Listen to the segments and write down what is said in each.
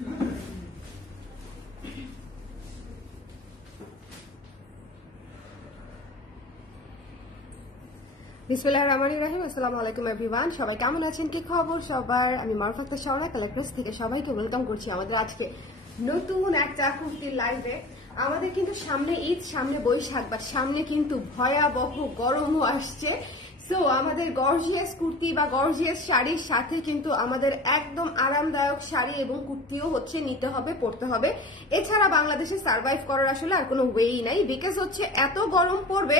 বিসমিল্লাহিররহমানিররহিম। আসসালামু আলাইকুম এভরিওয়ান, সবাই কেমন আছেন, কি খবর সবার? আমি মারুফা আক্তার শাওনা কালেক্টরস থেকে সবাইকে ওয়েলকাম করছি আমাদের আজকে নতুন একটা কুর্তির লাইভে। আমাদের কিন্তু সামনে ঈদ, সামনে বৈশাখ, বাট সামনে কিন্তু ভয়াবহ গরমও আসছে। সো আমাদের গর্জিয়াস কুর্তি বা গর্জিয়াস শাড়ির সাথে কিন্তু আমাদের একদম আরামদায়ক শাড়ি এবং কুর্তিও হচ্ছে নিতে হবে, পড়তে হবে। এছাড়া বাংলাদেশে সার্ভাইভ করার আসলে আর কোনো ওয়েই নাই, বিকজ হচ্ছে এত গরম পড়বে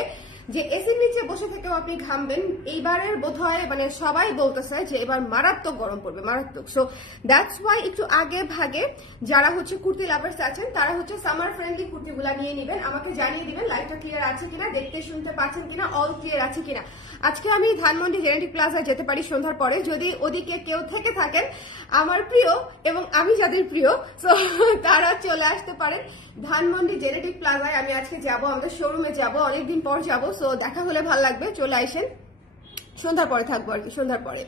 যে এসির নিচে বসে থেকেও আপনি ঘামবেন। এইবারের বোধহয় মানে সবাই বলতেছে যে এবার মারাত্মক গরম পড়বে, মারাত্মক। সো দ্যাটস ওয়াই একটু আগে ভাগে যারা হচ্ছে কুর্তি লাভার্স আছেন তারা হচ্ছে সামার ফ্রেন্ডলি কুর্তিগুলা নিয়ে নেবেন। আমাকে জানিয়ে দিবেন লাইভটা ক্লিয়ার আছে কিনা, দেখতে শুনতে পাচ্ছেন কিনা, অল ক্লিয়ার আছে কিনা। আজকে আমি ধানমন্ডি জেনেটিক প্লাজায় যেতে পারি সন্ধ্যার পরে, যদি ওদিকে কেউ থেকে থাকেন আমার প্রিয় এবং আমি যাদের প্রিয়, সো তারা চলে আসতে পারেন ধানমন্ডি জেনেটিক প্লাজায়। আমি আজকে যাব, আমাদের শোরুমে যাব, অনেকদিন পর যাব। সো দেখা হলে ভালো লাগবে, চলে আসেন। সন্ধ্যার পরে থাকবো আর কি, সন্ধ্যার পরে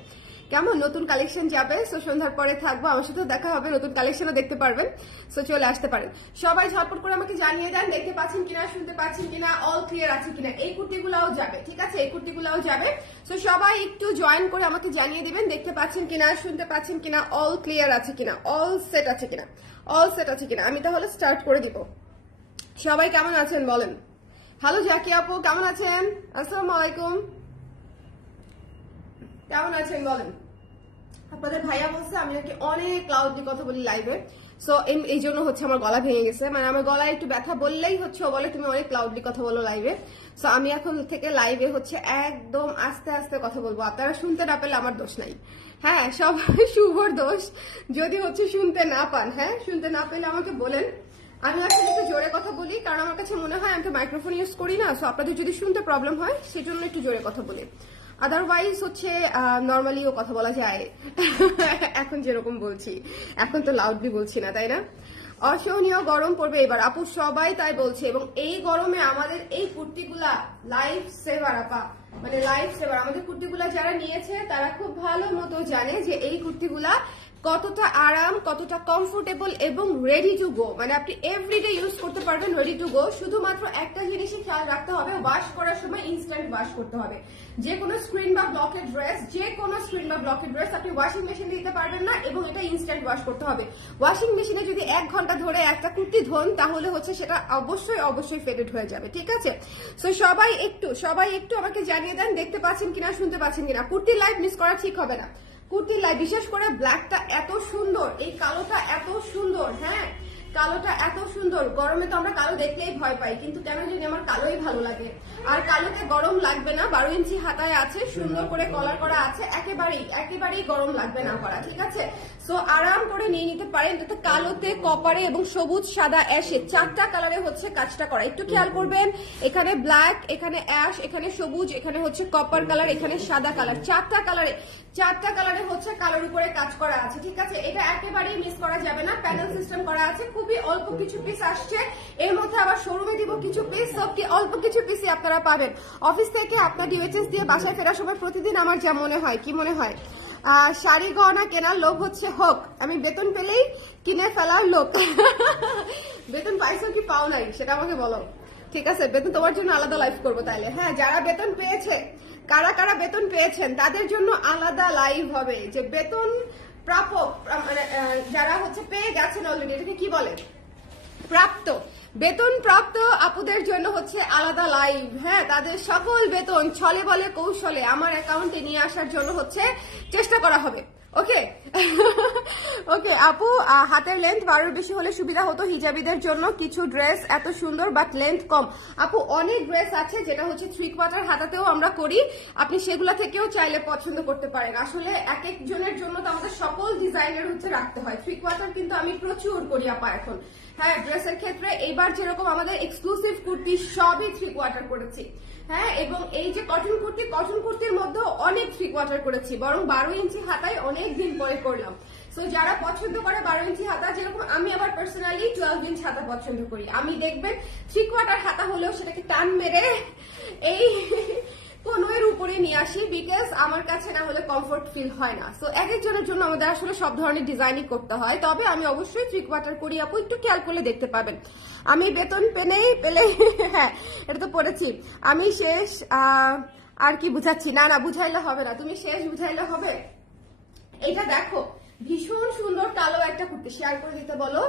কেমন নতুন কালেকশন যাবে। সো সন্ধ্যার পরে থাকবো, আমার সাথে দেখা হবে, নতুন কালেকশনও দেখতে পারবেন। সো চলে আসতে পারেন সবাই, ঝটপট করে আমাকে জানিয়ে দেন দেখতে পাচ্ছেন কিনা, শুনতে পাচ্ছেন কিনা, অল ক্লিয়ার আছে কিনা। এই কুর্তিগুলাও যাবে, ঠিক আছে, এই কুর্তিগুলাও যাবে। সো সবাই একটু জয়েন করে আমাকে জানিয়ে দিবেন দেখতে পাচ্ছেন কিনা, শুনতে পাচ্ছেন কিনা, অল ক্লিয়ার আছে কিনা, অল সেট আছে কিনা, অল সেট আছে কিনা। আমি তাহলে স্টার্ট করে দিব। সবাই কেমন আছেন বলেন। হ্যালো জাকি আপু, কেমন আছেন? আসসালামু আলাইকুম, কেমন আছেন বলেন। আপনাদের ভাইয়া বলছে আমি নাকি অনেক লাউডলি কথা বলি লাইভে। সো এই জন্য হচ্ছে আমার গলা ভেঙে গেছে, মানে আমার গলায় একটু ব্যথা বললেই হচ্ছে ও বলে তুমি অনেক লাউডলি কথা বলো লাইভে। সো আমি এখন থেকে লাইভে হচ্ছে একদম আস্তে আস্তে কথা বলবো। আপনারা শুনতে না পেলে আমার দোষ নাই, হ্যাঁ, সবাই শুভর দোষ যদি হচ্ছে শুনতে না পান। হ্যাঁ, শুনতে না পেলে আমাকে বলেন। আমি আসলে একটু জোরে কথা বলি কারণ আমার কাছে মনে হয় আমি মাইক্রোফোন ইউজ করি না। সো আপনাদের যদি শুনতে প্রবলেম হয় সেজন্য একটু জোরে কথা বলি, আদারওয়াইজ হচ্ছে নর্মালিও কথা বলা যায়। এখন যেরকম বলছি, এখন তো লাউডলি বলছি না, তাই না? অসহনীয় গরম পড়বে এবার আপু, সবাই তাই বলছে। এবং এই গরমে আমাদের এই কুর্তিগুলা লাইফ সেভার আপা, মানে লাইফ সেভার। আমাদের কুর্তিগুলা যারা নিয়েছে তারা খুব ভালো মতো জানে যে এই কুর্তিগুলা কতটা আরাম, কতটা কমফোর্টেবল এবং রেডি টু গো। মানে আপনি এভরিডে ইউজ করতে পারবেন, রেডি টু গো। শুধুমাত্র একটা জিনিসই খেয়াল রাখতে হবে, ওয়াশ করার সময় ইনস্ট্যান্ট ওয়াশ করতে হবে। যে কোনো স্ক্রিন বা ব্লকের ড্রেস, যে কোনো স্ক্রিন বা ব্লকের ড্রেস আপনি ওয়াশিং মেশিন দিতে পারবেন না এবং এটা ইনস্ট্যান্ট ওয়াশ করতে হবে। ওয়াশিং মেশিনে যদি 1 ঘন্টা ধরে একটা কুর্তি ধোন তাহলে হচ্ছে সেটা অবশ্যই অবশ্যই ফেডেড হয়ে যাবে, ঠিক আছে? সো সবাই একটু আমাকে জানিয়ে দেন দেখতে পাচ্ছেন কিনা, শুনতে পাচ্ছেন কিনা। কুর্তির লাইভ মিস করা ঠিক হবে না। কুর্তির লাইভ, বিশেষ করে ব্ল্যাকটা এত সুন্দর, এই কালোটা এত সুন্দর, হ্যাঁ কালোটা এত সুন্দর। গরমে তো আমরা কালো দেখলেই ভয় পাই, কিন্তু কেন জানি আমার কালোই ভালো লাগে। আর কালোতে গরম লাগবে না, 12 ইঞ্চি হাতায় আছে, সুন্দর করে কলার করা আছে, একেবারেই গরম লাগবে না করা, ঠিক আছে? সো আরাম করে নিয়ে নিতে পারেন। তো কালোতে, কপারে এবং সবুজ, সাদা, অ্যাশে 4টা কালারে হচ্ছে কাজটা করা। একটু খেয়াল করবেন, এখানে ব্ল্যাক, এখানে অ্যাশ, এখানে সবুজ, এখানে হচ্ছে কপার কালার, এখানে সাদা কালার। 4টা কালারে হচ্ছে কালোর উপরে কাজ করা আছে, ঠিক আছে? এটা একেবারেই মিস করা যাবে না। প্যানেল সিস্টেম করা আছে, খুবই অল্প কিছু পিস আসছে, এর মধ্যে আবার শোরুমে দিব কিছু পিস। সব কি অল্প কিছু পিসই আপনারা পাবেন। অফিস থেকে আপনার ডিএইচএস দিয়ে বাসায় ফেরার সময় প্রতিদিন আমার যা মনে হয়, কি মনে হয়, শাড়ি গহনা কেনার লোভ হচ্ছে হোক, আমি বেতন পেলেই কিনে ফেলার লোক। বেতন পাইছো কি পাও নাই সেটা আমাকে বলো, ঠিক আছে? বেতন তোমার জন্য আলাদা লাইভ করবো তাইলে। হ্যাঁ, যারা বেতন পেয়েছে, কারা কারা বেতন পেয়েছেন তাদের জন্য আলাদা লাইভ হবে। যে বেতন প্রাপক, মানে যারা হচ্ছে পেয়ে গেছেন অলরেডি, এটাকে কি বলে, প্রাপ্ত, বেতন প্রাপ্ত আপুদের জন্য হচ্ছে আলাদা লাইভ। হ্যাঁ, তাদের সকল বেতন ছলে বলে কৌশলে আমার অ্যাকাউন্টে নিয়ে আসার জন্য হচ্ছে চেষ্টা করা হবে। ওকে ওকে আপু, হাতের লেন্থ 12 বেশি হলে সুবিধা হতো হিজাবিদের জন্য। কিছু ড্রেস এত সুন্দর বাট লেন্থ কম। আপু অনেক ড্রেস আছে যেটা হচ্ছে 3/4 হাতাতেও আমরা করি, আপনি সেগুলা থেকেও চাইলে পছন্দ করতে পারেন। আসলে এক একজনের জন্য তো আমাদের সকল ডিজাইনের হচ্ছে রাখতে হয়। 3/4 কিন্তু আমি প্রচুর করি আপা এখন। হ্যাঁ, ড্রেসের ক্ষেত্রে এইবার যেরকম আমাদের এক্সক্লুসিভ কুর্তি সবই 3/4 করেছি। হ্যাঁ, এবং এই যে কটন কুর্তির মধ্যেও অনেক 3/4 করেছি, বরং 12 ইঞ্চি হাতায় অনেক দিন পরে করলাম। সো যারা পছন্দ করে 12 ইঞ্চি হাতা, যেরকম আমি আবার পার্সোনালি 12 ইঞ্চি হাতা পছন্দ করি। আমি দেখবেন 3/4 হাতা হলেও সেটাকে টান মেরে এই কোনোর উপরে নিয়ে আসি, বিকজ আমার কাছে না হলে কমফোর্ট ফিল হয় না। তো এক একজনের জন্য আমাদের আসলে সব ধরনের ডিজাইনই করতে হয়। তবে আমি অবশ্যই 3 কোয়ার্টার করি আপু, একটু খেয়াল করলে দেখতে পাবেন। আমি বেতন পেলে হ্যাঁ এটা তো পড়েছি আমি শেষ। আর কি বুঝাচ্ছি? না বুঝাইলে হবে না, তুমি শেষ বুঝাইলে হবে। এটা দেখো ভীষণ সুন্দর কালো একটা কুর্তি, শেয়ার করে দিতে বলো।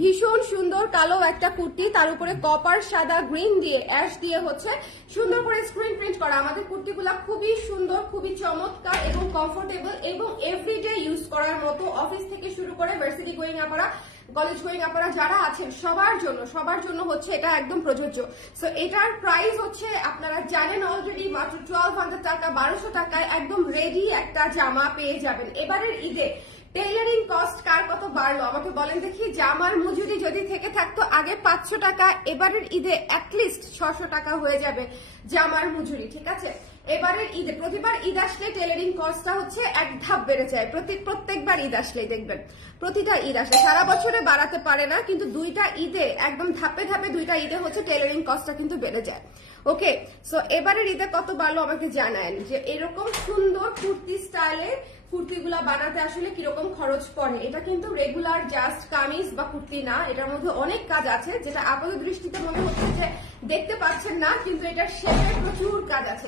ভীষণ সুন্দর কালো একটা কুর্তি, তার উপরে কপার, সাদা, গ্রিন দিয়ে, অ্যাশ দিয়ে হচ্ছে সুন্দর করে স্ক্রিন প্রিন্ট করা। আমাদের কুর্তিগুলা খুবই সুন্দর, খুবই চমৎকার এবং কমফোর্টেবল এবং এভরিডে ইউজ করার মতো। অফিস থেকে শুরু করে ভার্সিটি গোয়িং আপনারা, কলেজ গোয়িং আপনারা যারা আছেন সবার জন্য হচ্ছে এটা একদম প্রযোজ্য। সো এটার প্রাইস হচ্ছে আপনারা জানেন অলরেডি, মাত্র 1200 টাকা, 1200 টাকায় একদম রেডি একটা জামা পেয়ে যাবেন। এবারের ঈদে টেইলারিং কস্ট কার কত বাড়লো আমাকে বলেন দেখি। জামার মজুরি যদি থেকে থাকতো আগে 500 টাকা, এবারের ঈদে অ্যাটলিস্ট 600 টাকা হয়ে যাবে জামার মজুরি, ঠিক আছে? এবারের ঈদে প্রতিবার ঈদ আসলে টেইলারিং কস্টটা হচ্ছে এক ধাপ বেড়ে যায়। প্রত্যেকবার ঈদ আসলেই দেখবেন, প্রতিটা ঈদ আসলে সারা বছরে বাড়াতে পারে না, কিন্তু দুইটা ঈদে একদম ধাপে দুইটা ঈদে হচ্ছে টেইলারিং কস্টটা কিন্তু বেড়ে যায়। ওকে, সো এবারের ঈদে কত বাড়লো আমাকে জানায়েন, যে এরকম সুন্দর কুর্তি স্টাইলের কুর্তিগুলা বানাতে আসলে কিরকম খরচ পড়ে। এটা কিন্তু রেগুলার জাস্ট কামিজ বা কুর্তি না, এটার মধ্যে অনেক কাজ আছে, যেটা আপাত দৃষ্টিতে মনে হচ্ছে যে দেখতে পাচ্ছেন না, কিন্তু এটার শেপে প্রচুর কাজ আছে।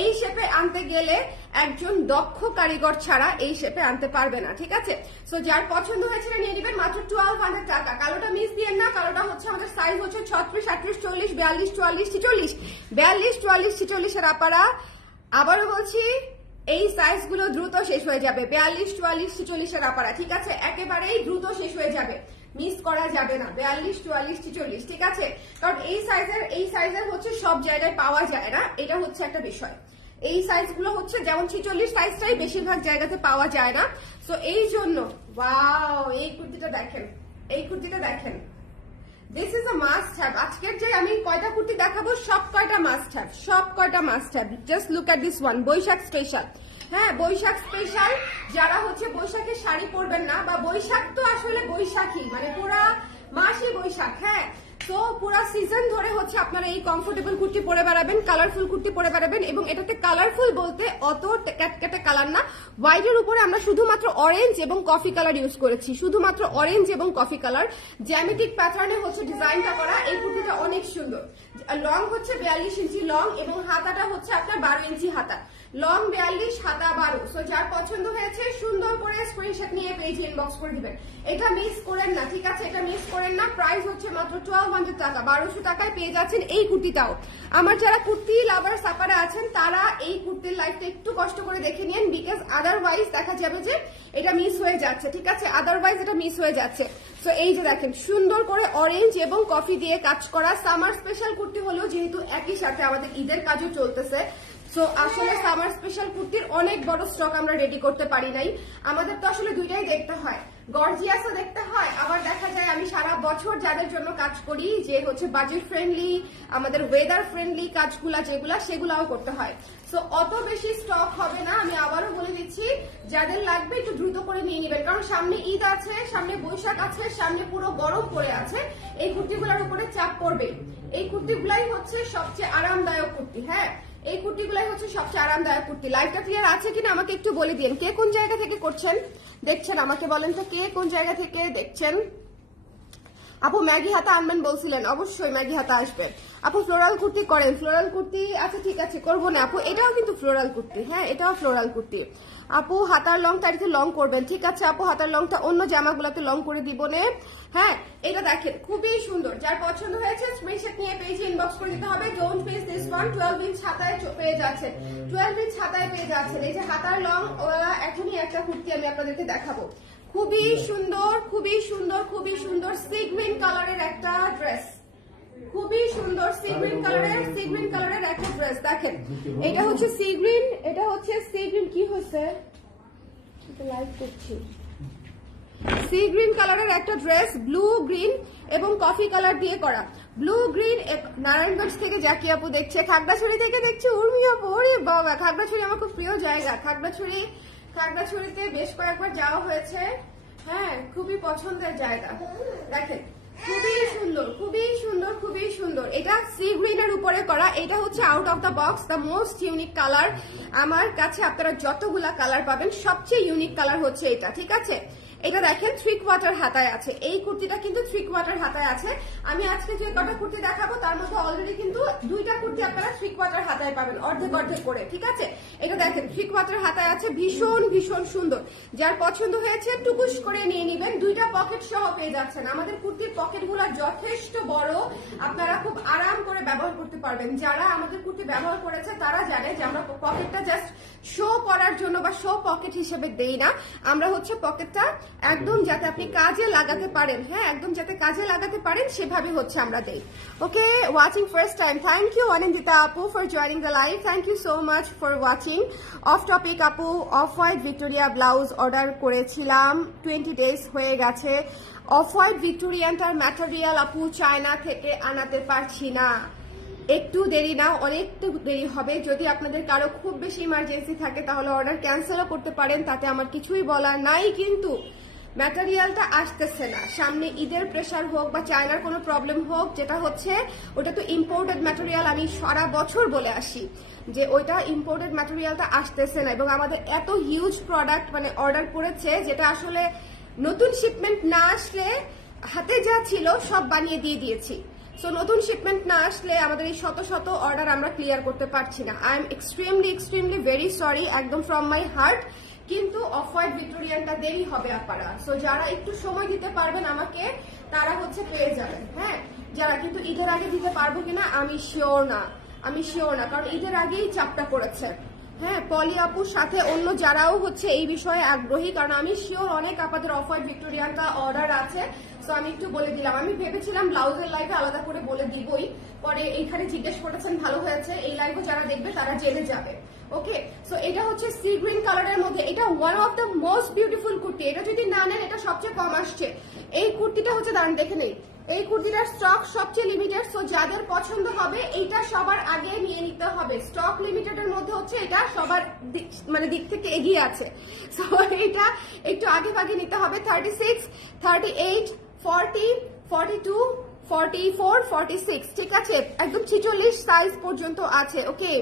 এই শেপে আনতে গেলে একজন দক্ষ কারিগর ছাড়া এই শেপে আনতে পারবে না, ঠিক আছে? সো যার পছন্দ হয়েছে নিয়ে নেবেন মাত্র 1200 টাকা। কালোটা মিস দিয়েন না, কালোটা হচ্ছে আমাদের সাইজ হচ্ছে 36, 38, 40, 42, 44, 46, 42, 44, 46 এর আপারা। আবারও বলছি এই সাইজ গুলো দ্রুত শেষ হয়ে যাবে, 42, 44, 46 এর আপারা, ঠিক আছে? একেবারেই দ্রুত শেষ হয়ে যাবে, মিস করা যাবে না। 42, 44, 46, ঠিক আছে? কারণ এই সাইজের হচ্ছে সব জায়গায় পাওয়া যায় না, এটা হচ্ছে একটা বিষয়। এই সাইজ গুলো হচ্ছে যেমন 46 সাইজটাই বেশিরভাগ জায়গাতে পাওয়া যায় না। সো এই জন্য ওয়াও, এই কুর্তিটা দেখেন, this is a must have. আজকের যে আমি কয়টা কুর্তি দেখাবো সব কয়টা must have. Just look at this one, Baishakh special. হ্যাঁ, বৈশাখ স্পেশাল। যারা হচ্ছে বৈশাখে শাড়ি পরবেন না, বা বৈশাখ তো আসলে বৈশাখী মানে পুরা মাসই বৈশাখ, হ্যাঁ, তো পুরা সিজন ধরে হচ্ছে আপনারা এই কমফোর্টেবল কুর্তি পরে বেড়াবেন, কালারফুল কুর্তি পরে বেড়াবেন। এবং এটাতে কালারফুল বলতে অত ক্যাটক্যাটে কালার না, হোয়াইটের উপরে আমরা শুধুমাত্র অরেঞ্জ এবং কফি কালার ইউজ করেছি, শুধুমাত্র অরেঞ্জ এবং কফি কালার। জ্যামিতিক প্যাটার্নে হচ্ছে ডিজাইনটা করা। এই কুর্তিটা অনেক সুন্দর। লং হচ্ছে 42 ইঞ্চি লং এবং হাতাটা হচ্ছে আপনার 12 ইঞ্চি হাতা। লং 42, হাতা 12। সো যার পছন্দ হয়েছে সুন্দর করে স্ক্রিনশট নিয়ে পেজে ইনবক্স করে দিবেন। এটা মিস করেন না, ঠিক আছে? এটা মিস করেন না। প্রাইস হচ্ছে মাত্র 1200 টাকা, 1200 টাকায় পেয়ে যাচ্ছেন এই কুর্তিটাও। আমার যারা কুর্তি লাভার সাপারে আছেন তারা এই কুর্তির লাইফটা একটু কষ্ট করে দেখে নিন, বিকজ আদারওয়াইজ দেখা যাবে যে এটা মিস হয়ে যাচ্ছে, ঠিক আছে? আদারওয়াইজ এটা মিস হয়ে যাচ্ছে। সো এই যে দেখেন সুন্দর করে অরেঞ্জ এবং কফি দিয়ে কাজ করা সামার স্পেশাল কুর্তি হলেও যেহেতু একই সাথে আমাদের ঈদের কাজও চলতেছে, সো আসলে সামার স্পেশাল কুর্তির অনেক বড় স্টক আমরা রেডি করতে পারি নাই। আমাদের তো আসলে দুইটাই দেখতে হয়, গর্জিয়াসও দেখতে হয়, আবার দেখা যায় আমি সারা বছর যাদের জন্য কাজ করি যে হচ্ছে বাজেট ফ্রেন্ডলি, আমাদের ওয়েদার ফ্রেন্ডলি কাজগুলা যেগুলা সেগুলাও করতে হয়। সো অত বেশি স্টক হবে না, আমি আবারও বলে দিচ্ছি, যাদের লাগবে একটু দ্রুত করে নিয়ে নেবেন, কারণ সামনে ঈদ আছে, সামনে বৈশাখ আছে, সামনে পুরো গরম পড়ে আছে। এই কুর্তিগুলোর উপরে চাপ পড়বে। এই কুর্তিগুলাই হচ্ছে সবচেয়ে আরামদায়ক কুর্তি। হ্যাঁ, এই কুর্তিগুলাই হচ্ছে সবচেয়ে আরামদায়ক কুর্তি। লাইভটা ক্লিয়ার আছে কিনা আমাকে একটু বলে দিন। কে কোন জায়গা থেকে করছেন দেখছেন আমাকে বলেন তো, কে কোন জায়গা থেকে দেখছেন? আপু ম্যাগি হাতা আনবেন বলছিলেন, অবশ্যই ম্যাগি হাতা আসবে। আপু ফ্লোরাল কুর্তি করেন? ফ্লোরাল কুর্তি আচ্ছা ঠিক আছে, করবো না আপু, এটাও কিন্তু ফ্লোরাল কুর্তি। হ্যাঁ, এটাও ফ্লোরাল কুর্তি। আপু হাতার লংটা একটু লং করবেন, ঠিক আছে আপু? হাতার লংটা অন্য জামাগুলোতে লং করে দিব নে। হ্যাঁ, এটা দেখেন খুবই সুন্দর। যার পছন্দ হয়েছে স্ক্রিনশট নিয়ে পেজে ইনবক্স করে দিতে হবে। Don't miss this one. 12 inch হাতায় পেয়ে যাচ্ছেন, 12 ইঞ্চ হাতায় পেয়ে যাচ্ছেন। এই যে হাতার লং ওরা এখনই একটা কুর্তি আমি আপনাদেরকে দেখাবো, খুবই সুন্দর, খুবই সুন্দর, খুবই সুন্দর সি গ্রিন কালারের একটা ড্রেস, খুবই সুন্দর সি গ্রিন কালারের একটা ড্রেস। দেখেন এটা হচ্ছে সি গ্রিন, এটা হচ্ছে সি গ্রিন, কি হয়েছে লাইভ করছি, সি গ্রিন কালারের একটা ড্রেস, ব্লু গ্রিন এবং কফি কালার দিয়ে করা। ব্লু গ্রিন নারায়ণগঞ্জ থেকে জাকি আপু দেখছে, খাগড়াছড়ি থেকে দেখছে উর্মি আপু। ওরে বাবা, খাগড়াছড়ি আমার খুব প্রিয় জায়গা। খাগড়াছড়িতে বেশ কয়েকবার যাওয়া হয়েছে, হ্যাঁ খুবই পছন্দের জায়গা। দেখেন খুবই সুন্দর, খুবই সুন্দর, খুবই সুন্দর। এটা সি গ্রিনের উপরে করা, এটা হচ্ছে out of the box the most unique colour. আমার কাছে আপনারা যতগুলা কালার পাবেন সবচেয়ে ইউনিক কালার হচ্ছে এটা, ঠিক আছে? এটা দেখেন 3 কোয়ার্টার হাতায় আছে, এই কুর্তিটা কিন্তু 3 কোয়ার্টার হাতায় আছে। আমি আজকে যে কটা কুর্তি দেখাবো তার মধ্যে অলরেডি কিন্তু 2টা কুর্তি আপনারা 3 কোয়ার্টার হাতায় পাবেন, অর্ধেক অর্ধেক করে, ঠিক আছে? এটা দেখেন 3 কোয়ার্টার হাতায় আছে, ভীষণ ভীষণ সুন্দর। যার পছন্দ হয়েছে টুকুস করে নিয়ে নেবেন, 2টা পকেট সহ পেয়ে যাচ্ছেন। আমাদের কুর্তির পকেটগুলো যথেষ্ট বড়, আপনারা খুব আরাম করে ব্যবহার করতে পারবেন। যারা আমাদের কুর্তি ব্যবহার করেছে তারা জানে যে আমরা পকেটটা জাস্ট শো করার জন্য বা শো পকেট হিসেবে দেই না, আমরা হচ্ছে পকেটটা একদম যাতে আপনি কাজে লাগাতে পারেন, হ্যাঁ একদম যাতে কাজে লাগাতে পারেন সেভাবে হচ্ছে আমরা দেই। Okay, watching first time, thank you Anindita আপু for joining the live, thank you so much for watching. Off topic আপু, off white Victoria blouse order করেছিলাম, 20 ডেজ হয়ে গেছে। অফ হোয়াইট ভিক্টোরিয়ানটার ম্যাটেরিয়াল আপু চায়না থেকে আনাতে পারছি না, একটু দেরি না, অনেকটু দেরি হবে। যদি আপনাদের কারো খুব বেশি ইমার্জেন্সি থাকে তাহলে অর্ডার ক্যান্সেলও করতে পারেন, তাতে আমার কিছুই বলার নাই। কিন্তু ম্যাটেরিয়ালটা আসতেছে না, সামনে ঈদের প্রেসার হোক বা চায়নার কোনো প্রবলেম হোক, যেটা হচ্ছে ওটা তো ইম্পোর্টেড ম্যাটেরিয়াল, আমি সারা বছর বলে আসি যে ওইটা ইম্পোর্টেড ম্যাটেরিয়ালটা আসতেছে না। এবং আমাদের এত হিউজ প্রোডাক্ট মানে অর্ডার করেছে, যেটা আসলে নতুন শিপমেন্ট না আসলে হাতে যা ছিল সব বানিয়ে দিয়ে দিয়েছি। সো নতুন শিপমেন্ট না আসলে আমাদের এই শত শত অর্ডার আমরা ক্লিয়ার করতে পারছি না। I am extremely very sorry, একদম ফ্রম মাই হার্ট। কিন্তু অফ হোয়াইট ভিক্টোরিয়ানটা দেরি হবে আপনারা, সো যারা একটু সময় দিতে পারবেন আমাকে তারা হচ্ছে পেয়ে যাবেন। হ্যাঁ, যারা কিন্তু ঈদের আগে দিতে পারবো কিনা আমি শিওর না, কারণ ঈদের আগেই চাপটা পড়েছে। হ্যাঁ, পলি আপুর সাথে অন্য যারাও হচ্ছে এই বিষয়ে আগ্রহী, কারণ আমি শিওর অনেক আপনাদের অফ হোয়াইট ভিক্টোরিয়ানটা অর্ডার আছে। সো আমি একটু বলে দিলাম, আমি ভেবেছিলাম ব্লাউজের লাইভে আলাদা করে বলে দিবই, পরে এইখানে জিজ্ঞেস করেছেন ভালো হয়েছে, এই লাইভও যারা দেখবে তারা জেনে যাবে। ওকে, সো এটা হচ্ছে সি গ্রিন কালারের মধ্যে, এটা one of the most beautiful kurti. এটা যদি না নেন, এটা সবচেয়ে কম আসছে। এই কুর্তিটা হচ্ছে দাঁড়ান দেখে নেই, এই কুর্তিটার স্টক সবচেয়ে লিমিটেড। সো যাদের পছন্দ হবে এইটা সবার আগে নিয়ে নিতে হবে, স্টক লিমিটেডের মধ্যে হচ্ছে এটা সবার মানে দিক থেকে এগিয়ে আছে। সো এটা একটু আগে ভাগে নিতে হবে। 36, 38, 40, 42, 44, 46, ঠিক আছে, একদম 46 সাইজ পর্যন্ত আছে। Okay,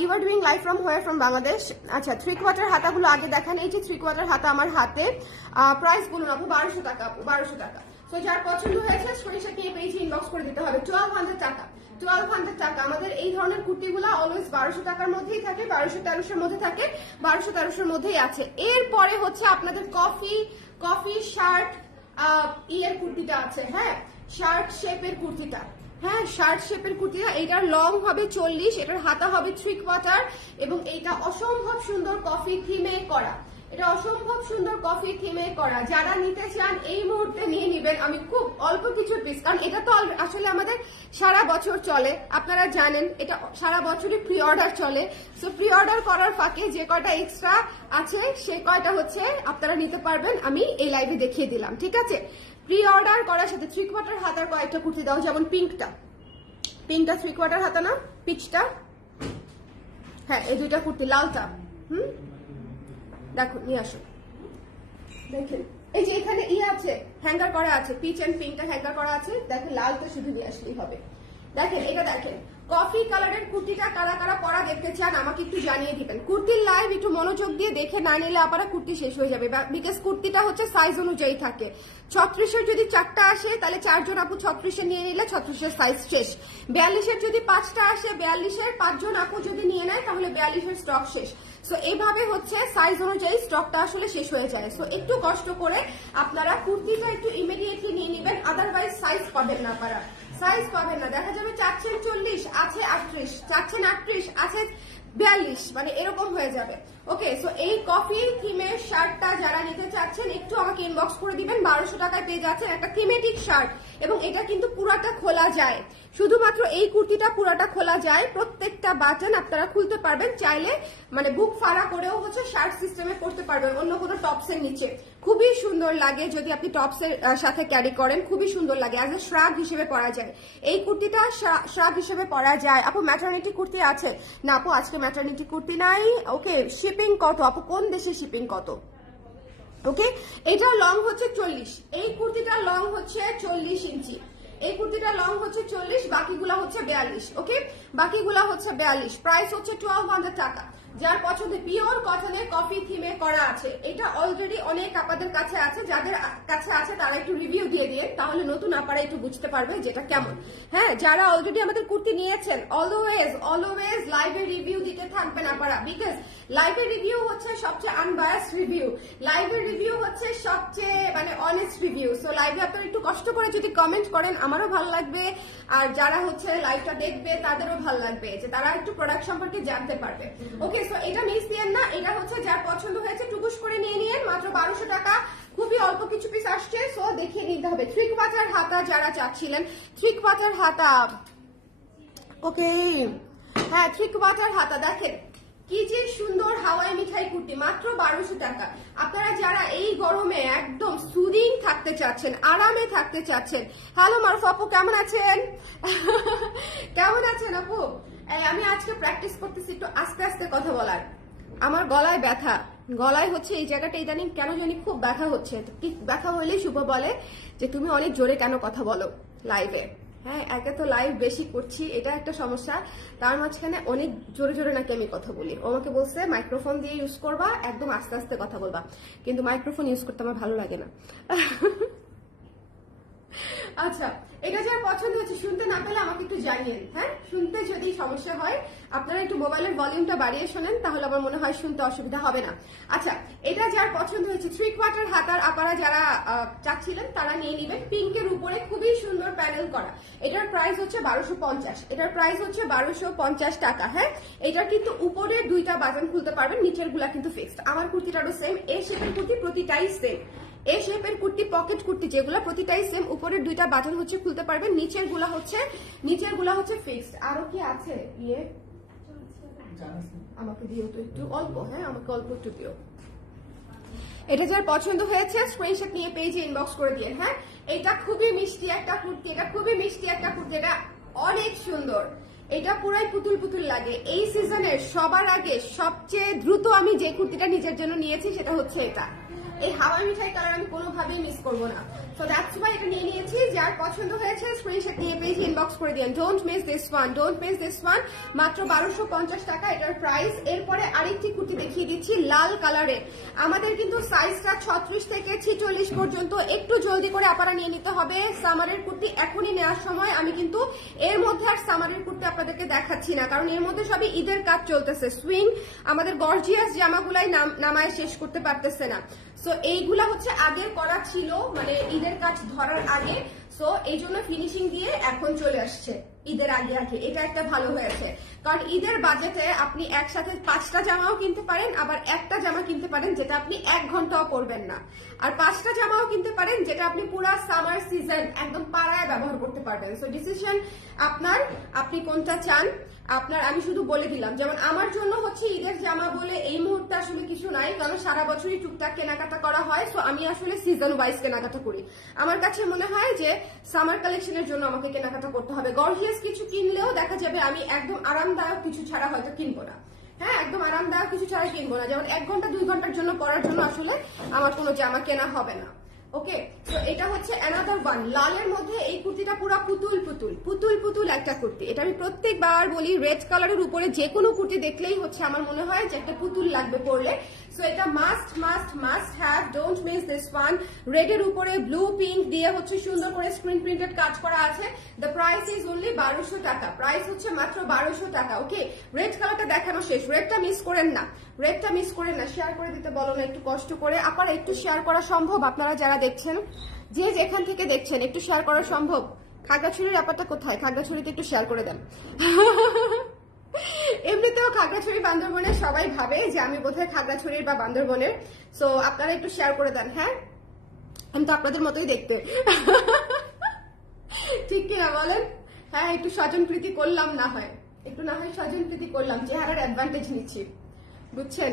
you are doing live from where, from Bangladesh. আচ্ছা, 3 কোয়ার্টার হাতাগুলো আগে দেখান। এই যে 3 কোয়ার্টার হাতা আমার হাতে, প্রাইস বলুন আপু। 1200 টাকা আপু, 1200 টাকা। তো যার পছন্দ হয়েছে স্ক্রিনশট নিয়ে পেজে ইনবক্স করে দিতে হবে। 1200 টাকা, 1200 টাকা। আমাদের এই ধরনের কুর্তিগুলো অলওয়েজ 1200 টাকার মধ্যেই থাকে, 1200-1300 মধ্যে থাকে, 1200-1300 মধ্যেই আছে। এরপরে হচ্ছে আপনাদের কফি শার্ট ইয়ের কুর্তিটা আছে, হ্যাঁ শার্ট শেপের কুর্তিটা, হ্যাঁ শার্ট শেপের কুর্তিটা। এটার লং হবে 40, এটার হাতা হবে 3 কোয়ার্টার, এবং এইটা অসম্ভব সুন্দর কফি থিমে করা, এটা অসম্ভব সুন্দর কফি থিমে করা। যারা নিতে চান এই মুহূর্তে নিয়ে নেবেন। আমি খুব অল্প কিছু পিস, কারণ এটা তো আসলে আমাদের সারা বছর চলে, আপনারা জানেন এটা সারা বছরই প্রি অর্ডার চলে। সো প্রি অর্ডার করার ফাঁকে যে কয়টা এক্সট্রা আছে সে কয়টা হচ্ছে আপনারা নিতে পারবেন, আমি এই লাইভে দেখিয়ে দিলাম, ঠিক আছে? প্রি অর্ডার করার সাথে 3 কোয়ার্টার হাতার কয়েকটা কুর্তি দাও, যেমন পিঙ্কটা 3 কোয়ার্টার হাতা না, পিচটা, হ্যাঁ এই দুইটা কুর্তি, লালটা দেখো নিয়ে আসো। দেখেন এই যে এখানে আছে, হ্যাঙ্গার করা আছে, পিচ এন্ড পিঙ্কটা হ্যাঙ্গার করা আছে। দেখেন লালটা শুধু নিয়ে আসলেই হবে। দেখেন এটা দেখেন কফি কালারের কুর্তিটা কারা কারা পরা দেখতে চান আমাকে একটু জানিয়ে দিবেন। কুর্তির লাইভ একটু মনোযোগ দিয়ে দেখে না নিলে আপনারা কুর্তি শেষ হয়ে যাবে, বিকজ কুর্তিটা হচ্ছে সাইজ অনুযায়ী থাকে। 36-এর যদি 4টা আসে তাহলে 4 জন আপু 36-এর নিয়ে নিলে 36-এর সাইজ শেষ। 42-এর যদি 5টা আসে, 42-এর 5 জন আপু যদি নিয়ে নেয় তাহলে 42-এর স্টক শেষ। সো এইভাবে হচ্ছে সাইজ অনুযায়ী স্টকটা আসলে শেষ হয়ে যায়। সো একটু কষ্ট করে আপনারা কুর্তিটা একটু ইমিডিয়েটলি নিয়ে নেবেন, আদারওয়াইজ সাইজ পাবেন না, আপনারা সাইজ পাবেন না। দেখা যাবে চাচ্ছেন 40 আছে 38, চাচ্ছেন 38 আছে 42, মানে এরকম হয়ে যাবে। ওকে, সো এই কফি থিমের শার্টটা যারা নিতে চাচ্ছেন একটু আমাকে ইনবক্স করে দিবেন। 1200 টাকায় পেয়ে যাচ্ছেন একটা থিমেটিক শার্ট, এবং এটা কিন্তু পুরাটা খোলা যায়, শুধুমাত্র এই কুর্তিটা পুরাটা খোলা যায়, প্রত্যেকটা বাটন আপনারা খুলতে পারবেন, চাইলে মানে বুক ফাড়া করেও হচ্ছে শার্ট সিস্টেমে পরতে পারবেন অন্য কোনো টপসের নিচে। খুবই সুন্দর লাগে যদি আপনি টপসের সাথে ক্যারি করেন, খুবই সুন্দর লাগে, অ্যাজ এ শ্রাগ হিসেবে পরা যায়। এই কুর্তিটা শ্রাগ হিসেবে পরা যায়। আপু ম্যাটারনিটি কুর্তি আছে না? আপু আজকে ম্যাটারনিটি কুর্তি নাই। ওকে, শিপিং কত আপু? কোন দেশে শিপিং কত? ওকে, এটার লং হচ্ছে 40, এই কুর্তিটার লং হচ্ছে 40 ইঞ্চি, এই কুর্তিটার লং হচ্ছে 40, বাকিগুলা হচ্ছে 42। ওকে, বাকিগুলা হচ্ছে 42, প্রাইস হচ্ছে 1200 টাকা। যার পছন্দ পিওর কটনে কফি থিমে করা আছে, এটা অলরেডি অনেক আপাদের কাছে আছে, যাদের কাছে আছে তারা একটু রিভিউ দিয়ে দিয়ে, তাহলে নতুন আপারা একটু বুঝতে পারবে যেটা কেমন। হ্যাঁ, যারা অলরেডি আমাদের কুর্তি নিয়েছেন অলওয়েজ অলওয়েজ লাইভে রিভিউ দিতে থাকবেন আপারা, বিকজ লাইভের রিভিউ হচ্ছে সবচেয়ে আনবায়াসড রিভিউ, লাইভের রিভিউ হচ্ছে সবচেয়ে মানে অনেস্ট রিভিউ। সো লাইভে আপনারা একটু কষ্ট করে যদি কমেন্ট করেন আমারও ভালো লাগবে, আর যারা হচ্ছে লাইভটা দেখবে তাদেরও ভালো লাগবে, যে তারা একটু প্রোডাক্ট সম্পর্কে জানতে পারবে। ওকে, সো এটা মিস দিয়েন না, এটা হচ্ছে যার পছন্দ হয়েছে টুকুস করে নিয়ে নিয়েন, মাত্র 1200 টাকা, খুবই অল্প কিছু পিস আসছে, সো দেখিয়ে নিতে হবে। 3 কোয়ার্টার হাতা যারা চাচ্ছিলেন, 3 কোয়ার্টার হাতা, ওকে হ্যাঁ 3 কোয়ার্টার হাতা, দেখেন কি যে সুন্দর হাওয়াই মিঠাই কুর্তি, মাত্র 1200 টাকা। আপনারা যারা এই গরমে একদম সুদিং থাকতে চাচ্ছেন, আরামে থাকতে চাচ্ছেন, হ্যালো মারুফ আপু কেমন আছেন? কেমন আছেন আপু? আমি আজকে প্র্যাকটিস করতেছি একটু আস্তে আস্তে কথা বলার, আমার গলায় ব্যথা, গলায় হচ্ছে এই জায়গাটা ইদানিং কেন জানি খুব ব্যথা হচ্ছে। ব্যথা হইলেই শুভ বলে যে তুমি অনেক জোরে কেন কথা বলো লাইভে। হ্যাঁ, একে তো লাইভ বেশি করছি, এটা একটা সমস্যা, তার মাঝখানে অনেক জোরে জোরে নাকি আমি কথা বলি। ও আমাকে বলছে মাইক্রোফোন দিয়ে ইউজ করবা, একদম আস্তে আস্তে কথা বলবা, কিন্তু মাইক্রোফোন ইউজ করতে আমার ভালো লাগে না। আচ্ছা, এটা যার পছন্দ হচ্ছে, শুনতে না পেলে আমাকে একটু জানিয়েন। হ্যাঁ, শুনতে যদি সমস্যা হয় আপনারা একটু মোবাইলের ভলিউমটা বাড়িয়ে শোনেন, তাহলে আমার মনে হয় শুনতে অসুবিধা হবে না। আচ্ছা, এটা যার পছন্দ হয়েছে 3 কোয়ার্টার হাতার আপারা যারা চাচ্ছিলেন তারা নিয়ে নেবেন। পিঙ্কের উপরে খুবই সুন্দর প্যানেল করা, এটার প্রাইস হচ্ছে 1250, এটার প্রাইস হচ্ছে 1250 টাকা। হ্যাঁ, এটার কিন্তু উপরের 2টা বাটন খুলতে পারবেন, নিচের গুলা কিন্তু ফিক্সড। আমার কুর্তিটারও সেম, এই শেপের কুর্তি প্রতিটাই সেম, এই শেপের কুর্তি পকেট কুর্তি যেগুলো প্রতিটাই সেম, উপরের 2টা বাটন হচ্ছে খুলতে পারবেন, নিচের গুলা হচ্ছে ফিক্সড। আরো কি আছে ইয়ে আমাকে দিও তো একটু অল্প, হ্যাঁ আমাকে অল্প একটু দিও। এটা যার পছন্দ হয়েছে স্ক্রিনশট নিয়ে পেজে ইনবক্স করে দিন। হ্যাঁ, এটা খুবই মিষ্টি একটা কুর্তি, এটা খুবই মিষ্টি একটা কুর্তি, এটা অনেক সুন্দর, এটা পুরাই পুতুল পুতুল লাগে। এই সিজনের সবার আগে সবচেয়ে দ্রুত আমি যে কুর্তিটা নিজের জন্য নিয়েছি সেটা হচ্ছে এটা, এই হাওয়াই মিঠাই কালার আমি কোনোভাবেই মিস করবো না। সো দ্যাটস ওয়াই এটা নিয়ে নিয়েছি। যার পছন্দ হয়েছে স্ক্রিনশট নিয়ে পেজে ইনবক্স করে দিন। Don't miss this one, don't miss this one, মাত্র 1250 টাকা এটার প্রাইস। এরপরে আরেকটি কুর্তি দেখিয়ে দিচ্ছি লাল কালারে, আমাদের কিন্তু সাইজটা 36 থেকে 46 পর্যন্ত, একটু জলদি করে আপনারা নিয়ে নিতে হবে। সামারের কুর্তি এখনই নেওয়ার সময়, আমি কিন্তু এর মধ্যে আর সামারের কুর্তি আপনাদেরকে দেখাচ্ছি না, কারণ এর মধ্যে সবই ঈদের কাজ চলতেছে। সুইং আমাদের গর্জিয়াস জামাগুলাই নামায় শেষ করতে পারতেছে না, সো এইগুলা হচ্ছে আগের করা ছিল, মানে ঈদের কাজ ধরার আগে, সো এই জন্য ফিনিশিং দিয়ে এখন চলে আসছে ঈদের আগে আগে। এটা একটা ভালো হয়েছে, কারণ ঈদের বাজেটে আপনি একসাথে 5টা জামাও কিনতে পারেন, আবার একটা জামা কিনতে পারেন যেটা আপনি 1 ঘন্টাও পরবেন না, আর 5টা জামাও কিনতে পারেন যেটা আপনি পুরা সামার সিজন একদম পাড়ায় ব্যবহার করতে পারবেন। সো ডিসিশন আপনার, আপনি কোনটা চান আপনার। আমি শুধু বলে দিলাম, যেমন আমার জন্য হচ্ছে ঈদের জামা বলে এই মুহূর্তে আসলে কিছু নাই, কারণ সারা বছরই টুকটাক কেনাকাটা করা হয়, সো আমি আসলে সিজন ওয়াইজ কেনাকাটা করি। আমার কাছে মনে হয় যে সামার কালেকশনের জন্য আমাকে কেনাকাটা করতে হবে। গর্জিয়াস কিছু কিনলেও দেখা যাবে আমি একদম আরামদায়ক কিছু ছাড়া হয়তো কিনবো না। হ্যাঁ, একদম আরামদায়ক কিছু ছাড়া কিনবো না, যেমন 1 ঘন্টা 2 ঘন্টার জন্য পরার জন্য আসলে আমার কোনো জামা কেনা হবে না। ওকে, তো এটা হচ্ছে অ্যানাদার ওয়ান, লালের মধ্যে এই কুর্তিটা পুরো পুতুল পুতুল পুতুল পুতুল একটা কুর্তি। এটা আমি প্রত্যেকবার বলি, রেড কালারের উপরে যে কোনো কুর্তি দেখলেই হচ্ছে আমার মনে হয় যে একটা পুতুল লাগবে পরলে। সো এটা must must must have, don't miss this one. রেডের উপরে ব্লু পিঙ্ক দিয়ে হচ্ছে সুন্দর করে স্ক্রিন প্রিন্টেড কাজ করা আছে। দ্য প্রাইস ইজ অনলি 1200 টাকা, প্রাইস হচ্ছে মাত্র 1200 টাকা। ওকে, রেড কালারটা দেখানো শেষ, রেডটা মিস করেন না, রেডটা মিস করেন না। শেয়ার করে দিতে বলো না, একটু কষ্ট করে আপনারা, একটু শেয়ার করা সম্ভব? আপনারা যারা দেখছেন, যে যেখান থেকে দেখছেন, একটু শেয়ার করা সম্ভব? খাগড়াছড়ির ব্যাপারটা কোথায়? খাগড়াছড়িতে একটু শেয়ার করে দেন। এমনিতেও খাগড়াছড়ি বান্দরবনের সবাই ভাবে যে আমি বোধহয় খাগড়াছড়ির বা বান্দরবনের, সো আপনারা একটু শেয়ার করে দেন। হ্যাঁ, আমি তো আপনাদের মতোই দেখতে, ঠিক কিনা বলেন? হ্যাঁ, একটু স্বজনপ্রীতি করলাম, না হয় একটু না হয় স্বজনপ্রীতি করলাম, চেহারার অ্যাডভান্টেজ নিচ্ছি, বুঝছেন?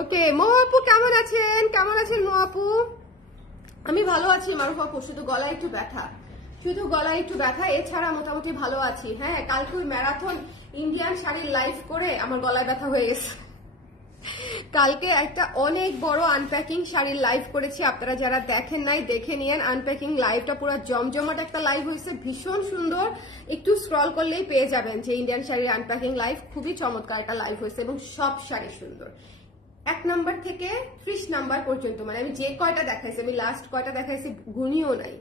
ওকে, মো আপু কেমন আছেন? কেমন আছেন মো আপু? আমি ভালো আছি মারুফ আপু, শুধু গলায় একটু ব্যথা, শুধু গলায় একটু ব্যথা, এছাড়া মোটামুটি ভালো আছি। হ্যাঁ, কালকে ম্যারাথন ইন্ডিয়ান শাড়ির লাইভ করে আমার গলায় ব্যথা হয়ে গেছে। কালকে একটা অনেক বড় আনপ্যাকিং শাড়ির লাইভ করেছি, আপনারা যারা দেখেন নাই দেখে নিয়েন। আনপ্যাকিং লাইভটা পুরো জমজমাট একটা লাইভ হয়েছে, ভীষণ সুন্দর। একটু স্ক্রল করলেই পেয়ে যাবেন যে ইন্ডিয়ান শাড়ির আনপ্যাকিং লাইভ, খুবই চমৎকার একটা লাইভ হয়েছে এবং সব শাড়ি সুন্দর। 1 নাম্বার থেকে 30 নাম্বার পর্যন্ত, মানে আমি যে কয়টা দেখাইছি, আমি লাস্ট কয়টা দেখাইছি গুনিও নাই,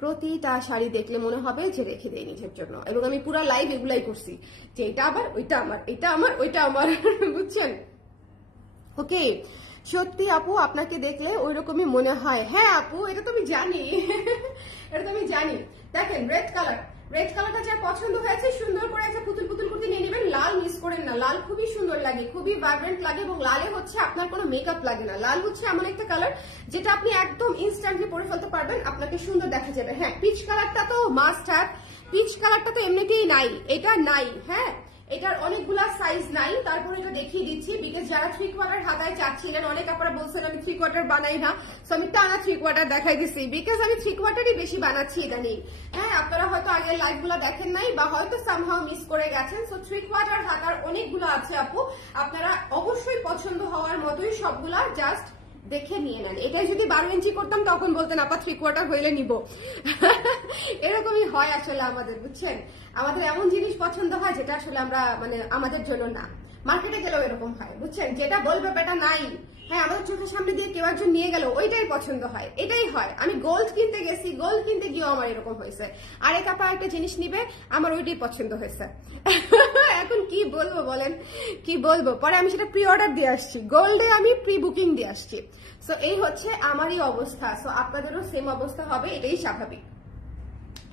প্রতিটা শাড়ি দেখলে মনে হবে যে রেখে দেয় নিজের জন্য। এবং আমি পুরো লাইভ এগুলাই করছি যে এটা আবার ওইটা আমার, এটা আমার ওইটা আমার, বুঝছেন? ওকে, সত্যি আপু আপনাকে দেখলে ওই রকমই মনে হয়। হ্যাঁ আপু, এটা তো আমি জানি, এটা তো আমি জানি। দেখেন রেড কালারটা যার পছন্দ হয়েছে সুন্দর করে একটা পুতুল পুতুল কুর্তি নিয়ে নেবেন। লাল মিস করেন না, লাল খুবই সুন্দর লাগে, খুবই ভাইব্রেন্ট লাগে এবং লালে হচ্ছে আপনার কোনো মেকআপ লাগে না। লাল হচ্ছে এমন একটা কালার যেটা আপনি একদম ইনস্ট্যান্টলি পরে ফেলতে পারবেন, আপনাকে সুন্দর দেখা যাবে। হ্যাঁ, পিচ কালারটা তো মাস্ট হ্যাভ, পিচ কালারটা তো এমনিতেই নাই, এটা নাই। হ্যাঁ, এটার অনেকগুলা সাইজ নাই, তারপর এটা দেখিয়ে দিচ্ছি বিকজ যারা 3/4 হাতায় চাচ্ছিলেন, অনেক আপনারা বলছেন আমি 3/4 বানাই না, সো আমি টানা 3/4 দেখাই দিচ্ছি বিকজ আমি 3/4ই বেশি বানাচ্ছি ইদানিং। হ্যাঁ, আপনারা হয়তো আগের লাইভ গুলা দেখেন নাই বা হয়তো সামহাও মিস করে গেছেন। সো 3/4 হাতার অনেকগুলো আছে আপু, আপনারা অবশ্যই পছন্দ হওয়ার মতোই সবগুলা জাস্ট দেখে নিয়ে নেন। এটাই যদি 12 ইঞ্চি করতাম তখন বলতেন আপা 3/4 হইলে নিব। এরকমই হয় আসলে আমাদের, বুঝছেন? আমাদের এমন জিনিস পছন্দ হয় যেটা আসলে আমরা মানে আমাদের জন্য না। মার্কেটে গেলেও এরকম হয়, বুঝছেন? যেটা বলবে বেটা নাই, হ্যাঁ আমাদের চোখের সামনে দিয়ে কেউ একজন নিয়ে গেল, ওইটাই পছন্দ হয়, এটাই হয়। আমি গোল্ড কিনতে গেছি, গোল্ড কিনতে গিয়েও আমার এরকম হয়েছে, আরেক আপা একটা জিনিস নিবে, আমার ওইটাই পছন্দ হয়েছে। এখন কি বলবো বলেন, কি বলবো? পরে আমি সেটা প্রি অর্ডার দিয়ে আসছি, গোল্ডে আমি প্রি বুকিং দিয়ে আসছি। সো এই হচ্ছে আমারই অবস্থা, সো আপনাদেরও সেম অবস্থা হবে, এটাই স্বাভাবিক।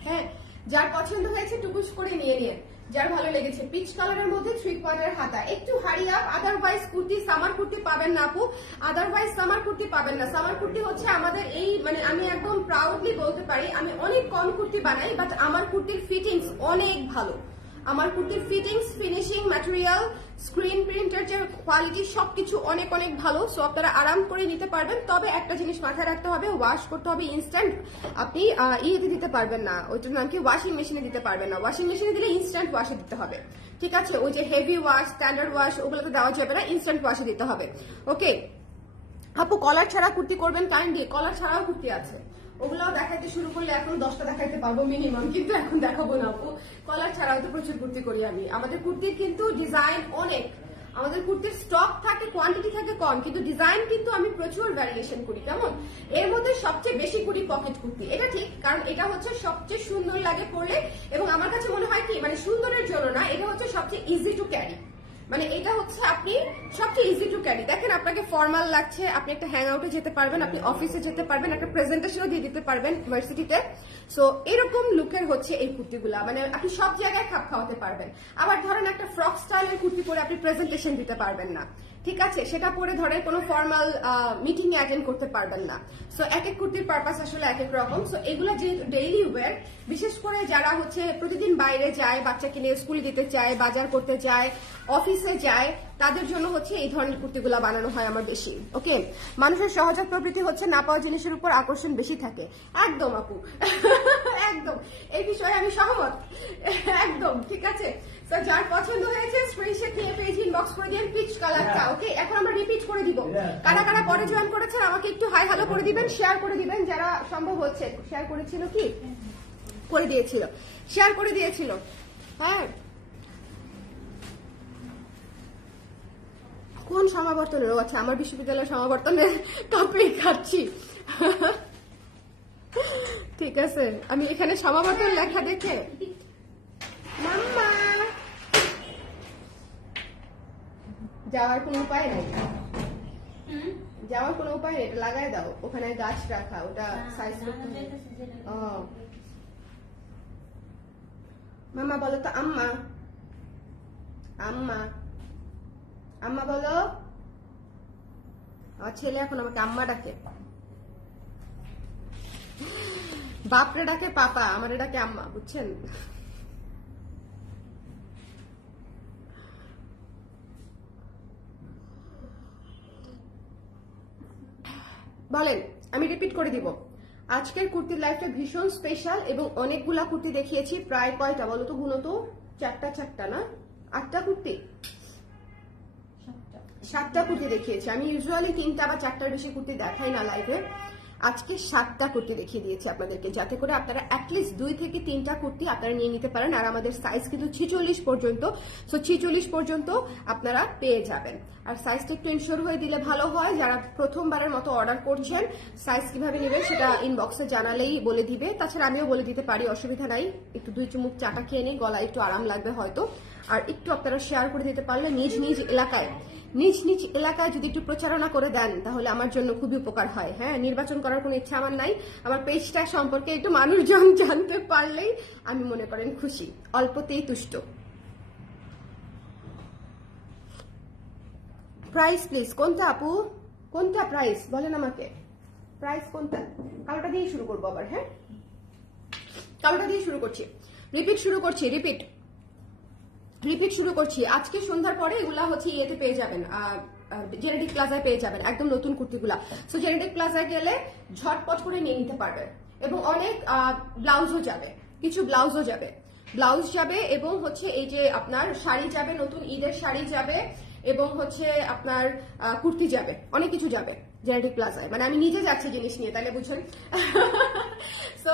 হ্যাঁ, যার পছন্দ হয়েছে টুকুস করে নিয়ে নিন, যার ভালো লেগেছে। পিচ কালারের মধ্যে 3/4 হাতা, একটু hurry up. Otherwise kurti, summer kurti পাবেন না আপু, আদারওয়াইজ সামার কুর্তি পাবেন না। সামার কুর্তি হচ্ছে আমাদের এই মানে আমি একদম প্রাউডলি বলতে পারি আমি অনেক কম কুর্তি বানাই, বাট আমার কুর্তির ফিটিংস অনেক ভালো। আমার কুর্তির ফিটিংস, ফিনিশিং, ম্যাটেরিয়াল, স্ক্রিন প্রিন্টের যে কোয়ালিটি সবকিছু অনেক অনেক ভালো। সো আপনারা আরাম করে নিতে পারবেন। তবে একটা জিনিস মাথায় রাখতে হবে, ওয়াশ করতে হবে ইনস্ট্যান্ট। আপনি ইয়েতে দিতে পারবেন না, ওইটার নাম কি, ওয়াশিং মেশিনে দিতে পারবেন না। ওয়াশিং মেশিনে দিলে ইনস্ট্যান্ট ওয়াশে দিতে হবে, ঠিক আছে? ওই যে হেভি ওয়াশ, স্ট্যান্ডার্ড ওয়াশ ওগুলোতে দেওয়া যাবে না, ইনস্ট্যান্ট ওয়াশে দিতে হবে। ওকে আপু, কলার ছাড়া কুর্তি করবেন কাইন্ডলি? কলার ছাড়াও কুর্তি আছে, ওগুলাও দেখাইতে শুরু করলে এখন 10টা দেখাইতে পারবো মিনিমাম, কিন্তু এখন দেখাবো না আপু। কলার ছাড়াও তো প্রচুর কুর্তি করি আমি। আমাদের কুর্তির কিন্তু ডিজাইন অনেক, আমাদের কুর্তির স্টক থাকে, কোয়ান্টিটি থাকে কম, কিন্তু ডিজাইন কিন্তু আমি প্রচুর ভ্যারিয়েশন করি। কেমন? এর মধ্যে সবচেয়ে বেশি করি পকেট কুর্তি, এটা ঠিক, কারণ এটা হচ্ছে সবচেয়ে সুন্দর লাগে পরলে। এবং আমার কাছে মনে হয় কি, মানে সুন্দরের জন্য না, এটা হচ্ছে সবচেয়ে ইজি টু ক্যারি। মানে এটা হচ্ছে আপনি সবচেয়ে ইজি টু ক্যারি। দেখেন আপনাকে ফর্মাল লাগছে, আপনি একটা হ্যাং আউটে যেতে পারবেন, আপনি অফিসে যেতে পারবেন, একটা প্রেজেন্টেশনও দিয়ে দিতে পারবেন ভার্সিটিতে। সো এরকম লুকের হচ্ছে এই কুর্তিগুলা, মানে আপনি সব জায়গায় খাপ খাওয়াতে পারবেন। আবার ধরেন একটা ফ্রক স্টাইলের কুর্তি পরে আপনি প্রেজেন্টেশন দিতে পারবেন না, ঠিক আছে? সেটা পরে ধরেন কোনো ফর্মাল মিটিং এ অ্যাটেন্ড করতে পারবেন না। সো এক এক কুর্তির পারপাস আসলে এক এক রকম। সো এগুলা যেহেতু ডেইলি ওয়্যার, বিশেষ করে যারা হচ্ছে প্রতিদিন বাইরে যায়, বাচ্চাকে নিয়ে স্কুলে দিতে চায়, বাজার করতে যায়, অফিসে যায়, তাদের জন্য হচ্ছে এই ধরনের কুর্তিগুলা বানানো হয় আমার বেশি। ওকে, মানুষের সহজাত প্রবৃত্তি হচ্ছে না পাওয়া জিনিসের উপর আকর্ষণ বেশি থাকে। একদম আপু, একদম এই বিষয়ে আমি সহমত, একদম ঠিক আছে। তো যার পছন্দ হয়েছে স্ক্রিনশট নিয়ে পেজ ইনবক্স করে দিন পিচ কালারটা। ওকে, এখন আমরা রিপিট করে দিব। কারা কারা পরে জয়েন করেছেন আমাকে একটু হাই হ্যালো করে দিবেন, শেয়ার করে দিবেন যারা সম্ভব হচ্ছে। শেয়ার করেছিল কি? করে দিয়েছিল, শেয়ার করে দিয়েছিল। হ্যাঁ, কোন সমাবর্তনের? আচ্ছা, আমার বিশ্ববিদ্যালয়ের সমাবর্তনের টপিক খাচ্ছি। ঠিক আছে, আমি এখানে সমাবর্তন লেখা দেখে মাম্মা যাওয়ার কোনো উপায় নেই, যাওয়ার কোনো উপায় নেই। এটা লাগাই দাও, ওখানে গাছ রাখা, ওটা সাইজ করতে হবে। ও মাম্মা বলো তো, আম্মা আম্মা আম্মা বলো। আমার ছেলে এখন আমাকে আম্মা ডাকে, বাপরে ডাকে পাপা, আমারে ডাকে আম্মা, বুঝছেন? বলেন, আমি রিপিট করে দিব। আজকের কুর্তির লাইফটা ভীষণ স্পেশাল এবং অনেকগুলা কুর্তি দেখিয়েছি। প্রায় কয়টা বলো তো, গুনো তো? 4টা না 8টা কুর্তি? 7টা কুর্তি দেখিয়েছি। আমি ইউজুয়ালি 3টা বা 4টার বেশি কুর্তি দেখাই না লাইভে, আজকে 7টা কুর্তি দেখিয়ে দিয়েছি আপনাদেরকে, যাতে করে আপনারা অ্যাটলিস্ট 2 থেকে 3টা কুর্তি আপনারা নিয়ে নিতে পারেন। আর আমাদের সাইজ কিন্তু 46 পর্যন্ত, সো 46 পর্যন্ত আপনারা পেয়ে যাবেন। আর সাইজটা একটু ইনশিওর হয়ে দিলে ভালো হয়। যারা প্রথমবারের মতো অর্ডার করছেন, সাইজ কিভাবে নেবেন সেটা ইনবক্সে জানালেই বলে দিবে, তাছাড়া আমিও বলে দিতে পারি, অসুবিধা নাই। একটু 2 চুমুক চাটা খেয়ে নিই, গলা একটু আরাম লাগবে হয়তো। আর একটু আপনারা শেয়ার করে দিতে পারলে নিজ নিজ এলাকায় যদি একটু প্রচারণা করে দেন তাহলে আমার জন্য খুবই উপকার হয়। হ্যাঁ, নির্বাচন করার কোনো ইচ্ছা আমার নাই, আমার পেজটা সম্পর্কে একটু মানুষজন জানতে পারলেই আমি মনে করেন খুশি, অল্পতেই তুষ্ট। প্রাইস প্লিজ, কোনটা আপু, কোনটা প্রাইস বলেন আমাকে, প্রাইস কোনটা? কালোটা দিয়ে শুরু করবো আবার। হ্যাঁ, কালোটা দিয়ে শুরু করছি, রিপিট শুরু করছি। আজকে সন্ধ্যার পরে এগুলা হচ্ছে ইয়েতে পেয়ে যাবেন, জেনেটিক প্লাজায় পেয়ে যাবেন একদম নতুন কুর্তিগুলা। সো জেনেটিক প্লাজায় গেলে ঝটপট করে নিয়ে নিতে পারবেন। এবং অনেক ব্লাউজও যাবে, কিছু ব্লাউজও যাবে, ব্লাউজ যাবে এবং হচ্ছে এই যে আপনার শাড়ি যাবে, নতুন ঈদের শাড়ি যাবে এবং হচ্ছে আপনার কুর্তি যাবে, অনেক কিছু যাবে জেনেটিক প্লাজায়। মানে আমি নিজে যাচ্ছি জিনিস নিয়ে, তাহলে বুঝুন। সো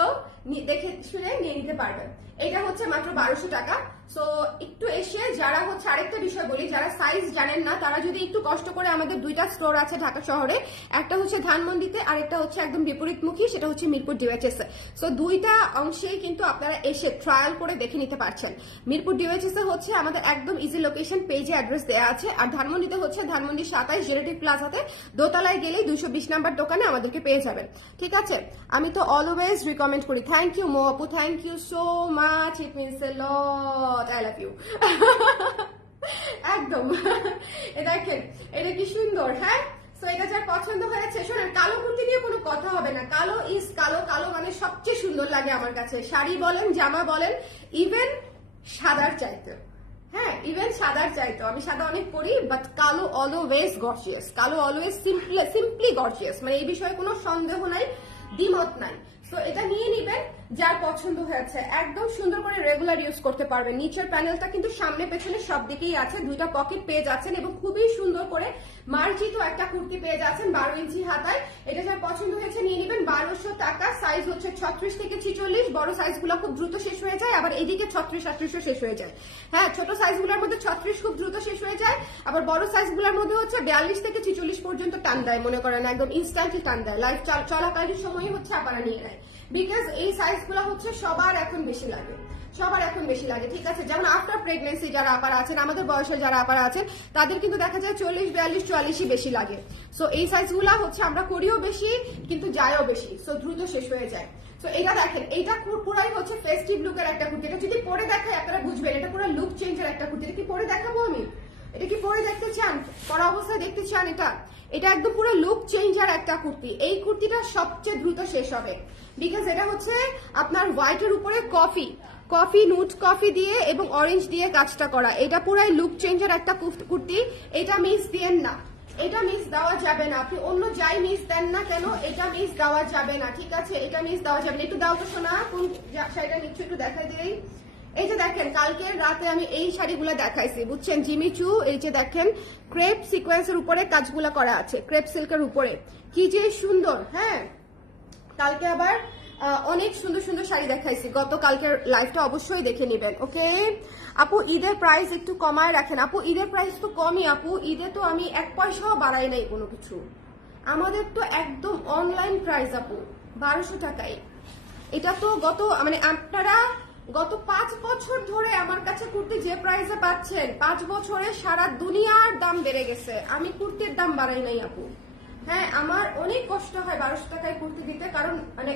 দেখে শুনে নিয়ে নিতে পারবেন। এটা হচ্ছে মাত্র 1200 টাকা। সো একটু এসে যারা হচ্ছে, আরেকটা বিষয় বলি, যারা সাইজ জানেন না তারা যদি একটু কষ্ট করে, আমাদের 2টা স্টোর আছে ঢাকা শহরে, একটা হচ্ছে ধানমন্ডিতে আর একটা হচ্ছে একদম বিপরীতমুখী, সেটা হচ্ছে মিরপুর ডিওএইচএস। সো 2টা অংশেই কিন্তু আপনারা এসে ট্রায়াল করে দেখে নিতে পারছেন। মিরপুর ডিওএইচএস হচ্ছে আমাদের একদম ইজি লোকেশন, পেজে অ্যাড্রেস দেওয়া আছে। আর ধানমন্ডিতে হচ্ছে ধানমন্ডি 27 জেনেটিক প্লাজাতে দোতলায় গেলেই 220 নাম্বার দোকানে আমাদেরকে পেয়ে যাবেন। ঠিক আছে, আমি তো অলওয়েজ রিকমেন্ড করি। থ্যাংক ইউ মো আপু, thank you so much, it means a lot, I love you. একদম দেখেন এটা কি সুন্দর। হ্যাঁ, সো এটা যার পছন্দ হয়েছে, শোনেন কালো কুর্তি নিয়ে কোনো কথা হবে না। কালো ইজ কালো, কালো মানে সবচেয়ে সুন্দর লাগে আমার কাছে, শাড়ি বলেন, জামা বলেন, ইভেন সাদার চাইতে। হ্যাঁ, ইভেন সাদার চাইতো, আমি সাদা অনেক পরি, বাট কালো অলওয়েজ গর্জিয়াস, কালো অলওয়েজ সিম্পলি গর্জিয়াস, মানে এই বিষয়ে কোনো সন্দেহ নাই, দ্বিমত নাই। তো এটা নিয়ে নিবেন যার পছন্দ হয়েছে, একদম সুন্দর করে রেগুলার ইউজ করতে পারবেন। নিচের প্যানেলটা কিন্তু সামনে পেছনে সব দিকেই আছে, 2টা পকেট পেয়ে যাচ্ছেন এবং খুবই সুন্দর করে মার্জিত একটা কুর্তি পেয়ে যাচ্ছেন 12 ইঞ্চি হাতায়। এটা যার পছন্দ হয়েছে নিয়ে নিবেন। 1200 টাকা। সাইজ হচ্ছে 36 থেকে 46, বড় সাইজগুলো খুব দ্রুত শেষ হয়ে যায়, আবার এইদিকে 36-38 শেষ হয়ে যায়। হ্যাঁ, ছোট সাইজগুলোর মধ্যে 36 খুব দ্রুত শেষ হয়ে যায়, আবার বড় সাইজগুলোর মধ্যে হচ্ছে 42 থেকে 46 পর্যন্ত টান দেয়, মনে করেন একদম ইনস্ট্যান্টলি টান দেয়, লাইফ চলাকালীন সময় হচ্ছে আপনারা নিয়ে নেয়। বিকজ এই সাইজগুলো হচ্ছে সবার এখন বেশি লাগে, সবার এখন বেশি লাগে। ঠিক আছে, যেমন আফটার প্রেগনেন্সি যারা আপারা আছেন, আমাদের বয়সে যারা আপারা আছেন, তাদের কিন্তু দেখা যায় 40, 42, 44 বেশি লাগে। সো এই সাইজগুলা হচ্ছে আমরা করিও বেশি কিন্তু যায়ও বেশি, সো দ্রুত শেষ হয়ে যায়। সো এটা দেখেন, এইটা পুরাই হচ্ছে ফেস্টিভ লুকের একটা কুর্তি। এটা যদি পরে দেখাই আপনারা বুঝবেন এটা পুরো লুক চেঞ্জের একটা কুর্তি। এটা কি পরে দেখাবো আমি? এটা কি পরে দেখতে চান? পরা অবস্থায় দেখতে চান? এটা একদম পুরো লুক চেঞ্জার একটা কুর্তি। এই কুর্তিটা সবচেয়ে দ্রুত শেষ হবে, বিকজ এটা হচ্ছে আপনার হোয়াইটের উপরে কফি নুট কফি দিয়ে এবং অরেঞ্জ দিয়ে কাজটা করা। এটা পুরাই লুক চেঞ্জার একটা কুর্তি। এটা মিস দিয়েন না, এটা মিস দেওয়া যাবে না। আপনি অন্য যাই মিস দেন না কেন, এটা মিস দেওয়া যাবে না। ঠিক আছে, এটা মিস দেওয়া যাবে না। একটু দাও তো শোনা, কোন শাড়িটা নিচ্ছ একটু দেখাই দিই। এই যে দেখেন, কালকের রাতে আমি এই শাড়িগুলো দেখাইছি, বুঝছেন, জিমিচু। এই যে দেখেন, ক্রেপ সিকোয়েন্সের উপরে কাজগুলো করা আছে, ক্রেপ সিল্কের উপরে, কি যে সুন্দর। হ্যাঁ, কালকে আবার অনেক সুন্দর সুন্দর শাড়ি দেখাইছি, গতকালকের লাইভটা অবশ্যই দেখে নেবেন। ওকে আপু, ঈদের প্রাইস একটু কমায় রাখেন। আপু ঈদের প্রাইস তো কমই আপু, ঈদে তো আমি 1 পয়সাও বাড়াই নাই কোনো কিছু, আমাদের তো একদম অনলাইন প্রাইস আপু, 1200 টাকায়। এটা তো মানে আপনারা গত 5 বছর ধরে আমার কাছে কুর্তি যে প্রাইসে পাচ্ছেন, 5 বছরে সারা দুনিয়ার দাম বেড়ে গেছে, আমি কুর্তির দাম বাড়াই নাই আপু। হ্যাঁ, আমার অনেক কষ্ট হয় 1200 টাকায় কুর্তি দিতে, কারণ মানে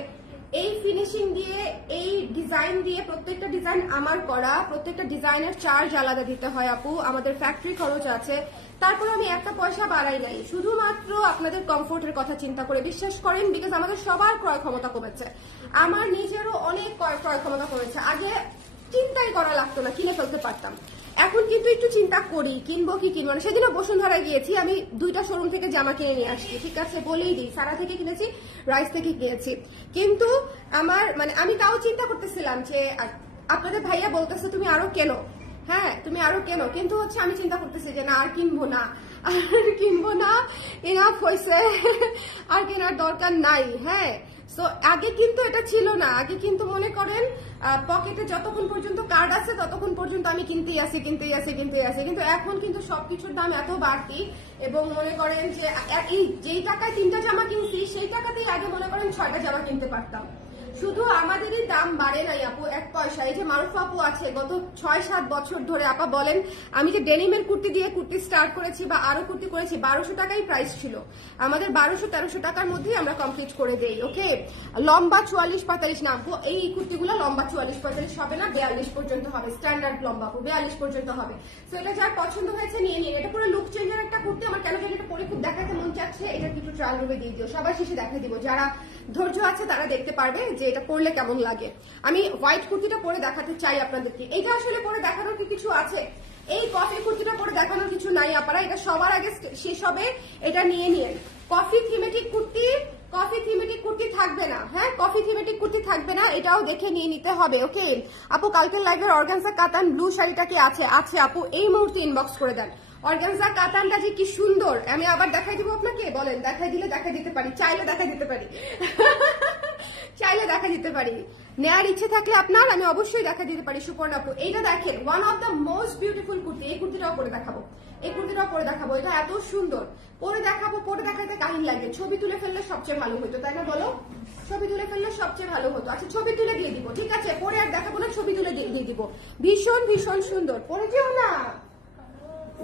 এই ফিনিশিং দিয়ে, এই ডিজাইন দিয়ে, প্রত্যেকটা ডিজাইন আমার করা, প্রত্যেকটা ডিজাইনের চার্জ আলাদা দিতে হয় আপু, আমাদের ফ্যাক্টরি খরচ আছে। তারপর আমি 1 পয়সা বাড়াই নাই, শুধুমাত্র আপনাদের কমফোর্টের কথা চিন্তা করে। বিশ্বাস করেন, বিকজ আমাদের সবার ক্রয় ক্ষমতা কমেছে, আমার নিজেরও অনেক ক্রয় ক্ষমতা কমেছে। আগে চিন্তাই করা লাগতো না, কিনে ফেলতে পারতাম। এখন কিন্তু একটু চিন্তা করি কিনবো কি কিনবো না। সেদিনও বসুন্ধরায় গিয়েছি, আমি 2টা শোরুম থেকে জামা কিনে নিয়ে আসছি। ঠিক আছে, বলেই দিই, সারা থেকে কিনেছি, রাইস থেকে কিনেছি। কিন্তু আমার মানে আমি তাও চিন্তা করতেছিলাম যে আপনাদের ভাইয়া বলতেছে তুমি আরো কেনো, হ্যাঁ তুমি আরো কেনো, কিন্তু হচ্ছে আমি চিন্তা করতেছি যে না আর কিনবো না। আর কিনবো না, এনাফ হয়েছে, আর কেনার দরকার নাই। হ্যাঁ, সো আগে কিন্তু এটা ছিল না, আগে কিন্তু মনে করেন পকেটে যতক্ষণ পর্যন্ত কার্ড আছে ততক্ষণ পর্যন্ত আমি কিনতেই আসি। কিন্তু এখন কিন্তু সবকিছুর দাম এত বাড়তি, এবং মনে করেন যে যেই টাকায় 3টা জামা কিনছি সেই টাকাতেই আগে মনে করেন 6টা জামা কিনতে পারতাম। শুধু আমাদেরই দাম বাড়ে নাই আপু 1 পয়সা। এই যে মারুফ আপু আছে, গত 6-7 বছর ধরে আপা বলেন, আমি যে ডেনিমের কুর্তি দিয়ে কুর্তি স্টার্ট করেছি বা আরো কুর্তি করেছি, 1200 টাকাই প্রাইস ছিল আমাদের, 1200-1300 টাকার মধ্যেই আমরা কমপ্লিট করে দেই। ওকে, লম্বা 44-45 না আপু, এই কুর্তিগুলো লম্বা 44-45 হবে না, 42 পর্যন্ত হবে, স্ট্যান্ডার্ড লম্বা আপু 42 পর্যন্ত হবে। তো এটা যার পছন্দ হয়েছে নিয়ে নিন। এটা পুরো লুক চেঞ্জের একটা কুর্তি, আমার কেন জানি এটা পরে খুব দেখাতে মন চাচ্ছে। এটা কিছু ট্রায়াল রুমে দিয়ে দিও, সবার শেষে দেখাই দিব, যারা ধৈর্য আছে তারা দেখতে পারবে যে এটা পরলে কেমন লাগে। আমি হোয়াইট কুর্তিটা পরে দেখাতে চাই আপনাদেরকে। এটা আসলে পরে দেখানোর কি কিছু আছে? এই কফি কুর্তিটা পরে দেখানোর কিছু নাই আপনারা, এটা সবার আগে শেষ হবে, এটা নিয়ে নিন। কফি থিমেটিক কুর্তি থাকবে না। হ্যাঁ, কফি থিমেটিক কুর্তি থাকবে না, এটাও দেখে নিয়ে নিতে হবে। ওকে আপু, কালকের লাইভের অর্গানজা কাতান ব্লু শাড়িটা কি আছে? আছে আপু, এই মুহূর্তে ইনবক্স করে দেন। অর্গানজা কাতানটা যে কি সুন্দর, আমি আবার দেখাই দিব আপনাকে, বলেন দেখাই দিলে দেখাই দিতে পারি, চাইলে দেখা দিতে পারি চাইলে দেখা দিতে পারি, নেয়ার ইচ্ছে থাকলে আপনার আমি অবশ্যই দেখা দিতে পারি। সুপর্ণা আপু, এইটা দেখেন, one of the most beautiful kurti. এই কুর্তিটাও পরে দেখাবো, এটা এত সুন্দর, পরে দেখাতে কাহিনী লাগে। ছবি তুলে ফেললে সবচেয়ে ভালো হতো, তাই না বলো? ছবি তুলে ফেললে সবচেয়ে ভালো হতো। আচ্ছা, ছবি তুলে দিয়ে দিব, ঠিক আছে, পরে আর দেখাবো না, ছবি তুলে দিয়ে দিব। ভীষণ সুন্দর, পরে যেও না।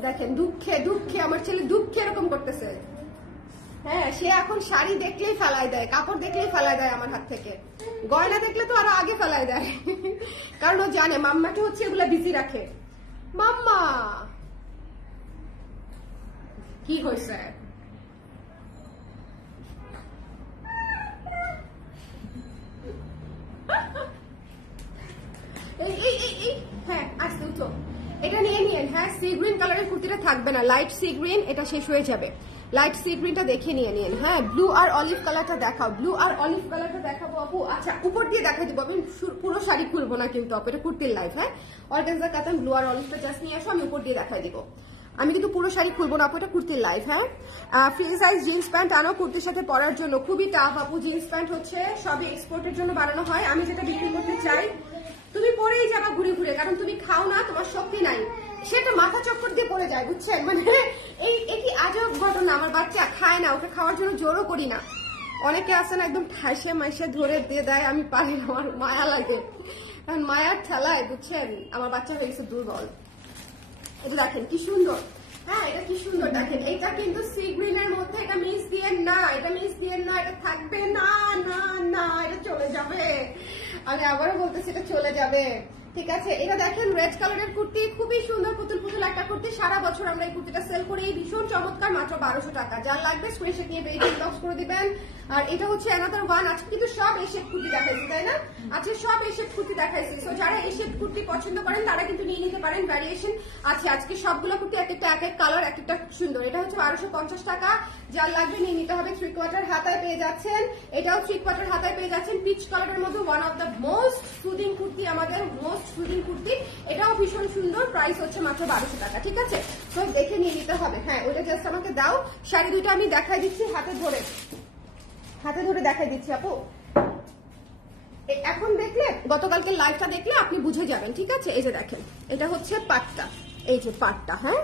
দেখেন, দুঃখে আমার ছেলে দুঃখে এরকম করতেছে। হ্যাঁ, সে এখন শাড়ি দেখলেই ফেলায় দেয়, কাপড় দেখলেই ফেলায় দেয় আমার হাত থেকে, গয়না দেখলে তো আরো আগে ফেলায় দেয়, কারণ ও জানে মাম্মাকে হচ্ছে এগুলা বিজি রাখে। মাম্মা কি হয়েছে? হ্যাঁ, আসতে উঠো, এটা নিয়ে নিন। হ্যাঁ, সি গ্রিন কালারের কুর্তিটা থাকবে না, লাইট সি গ্রিন, এটা শেষ হয়ে যাবে। লাইট সি গ্রিনটা দেখে নিয়ে নিন। হ্যাঁ, ব্লু আর অলিভ কালারটা দেখাও, দেখাবো আপু। আচ্ছা, উপর দিয়ে দেখাই দিব, আমি পুরো শাড়ি খুলবো না কিন্তু আপু, এটা কুর্তির লাইভ। হ্যাঁ, অর্গানজা কাতান ব্লু আর অলিভটা জাস্ট নিয়ে আসো, আমি উপর দিয়ে দেখাই দিব, আমি কিন্তু পুরো শাড়ি খুলবো না আপু, এটা কুর্তির লাইভ। হ্যাঁ, ফ্রি সাইজ জিন্স প্যান্ট আনো কুর্তির সাথে পরার জন্য, খুবই টাফ আপু। জিন্স প্যান্ট হচ্ছে সবই এক্সপোর্টের জন্য বানানো হয়। আমি যেটা বিক্রি করতে চাই, তুমি পরেই যাবা ঘুরে, কারণ তুমি খাও না, তোমার শক্তি নাই, সেটা মাথা চক্কর দিয়ে পড়ে যায়, বুঝছেন? মানে এই কি আজব ঘটনা। আমার বাচ্চা খায় না, ওকে খাওয়ার জন্য জোরও করি না। অনেকে আছে না, একদম ঠাইসে মাইসে ধরে দিয়ে দেয়, আমি পারি না, আমার মায়া লাগে, কারণ মায়ার ঠেলায়, বুঝছেন, আমার বাচ্চা হয়ে গেছে দুর্বল। এটা দেখেন কি সুন্দর। হ্যাঁ, এটা কি সুন্দর দেখেন, এটা কিন্তু সি গ্রিনের মধ্যে, এটা মিস দিয়ে না, এটা থাকবে না, এটা চলে যাবে। আমি আবারও বলতেছি, এটা চলে যাবে, ঠিক আছে? এটা দেখেন, রেড কালারের কুর্তি, খুবই সুন্দর পুতুল একটা কুর্তি। সারা বছর আমরা এই কুর্তিটা সেল করি, ভীষণ চমৎকার, মাত্র 1200 টাকা। যার লাগবে স্ক্রিনশট নিয়ে পেজ ইনবক্স করে দিবেন। আর এটা হচ্ছে অ্যানাদার ওয়ান। আজকে কিন্তু সব এশেড কুর্তি দেখাইছি, তাই না? আজকে সব এশেড কুর্তি দেখাইছি। সো যারা এশেড কুর্তি পছন্দ করেন তারা কিন্তু নিয়ে নিতে পারেন, ভ্যারিয়েশন আছে আজকে সবগুলো কুর্তি, এক এক কালার, এক একটা সুন্দর। এটা হচ্ছে 1250 টাকা, যার লাগবে নিয়ে নিতে হবে। 3/4 হাতায় পেয়ে যাচ্ছেন, এটাও 3/4 হাতায় পেয়ে যাচ্ছেন, পিচ কালারের মধ্যে, one of the most soothing kurti, আমাদের মোস্ট সুদিং কুর্তি। এটাও ভীষণ সুন্দর, প্রাইস হচ্ছে মাত্র 1200 টাকা, ঠিক আছে? তো দেখে নিয়ে নিতে হবে। হ্যাঁ, ওইটা জাস্ট আমাকে দাও। শাড়ি দুইটা আমি দেখাই দিচ্ছি, হাতে ধরে দেখাই দিচ্ছি আপু। এখন দেখলে, গতকালকে লাইভটা দেখলে আপনি বুঝে যাবেন, ঠিক আছে? এই যে দেখেন, এটা হচ্ছে পাটটা, এই যে পাটটা, হ্যাঁ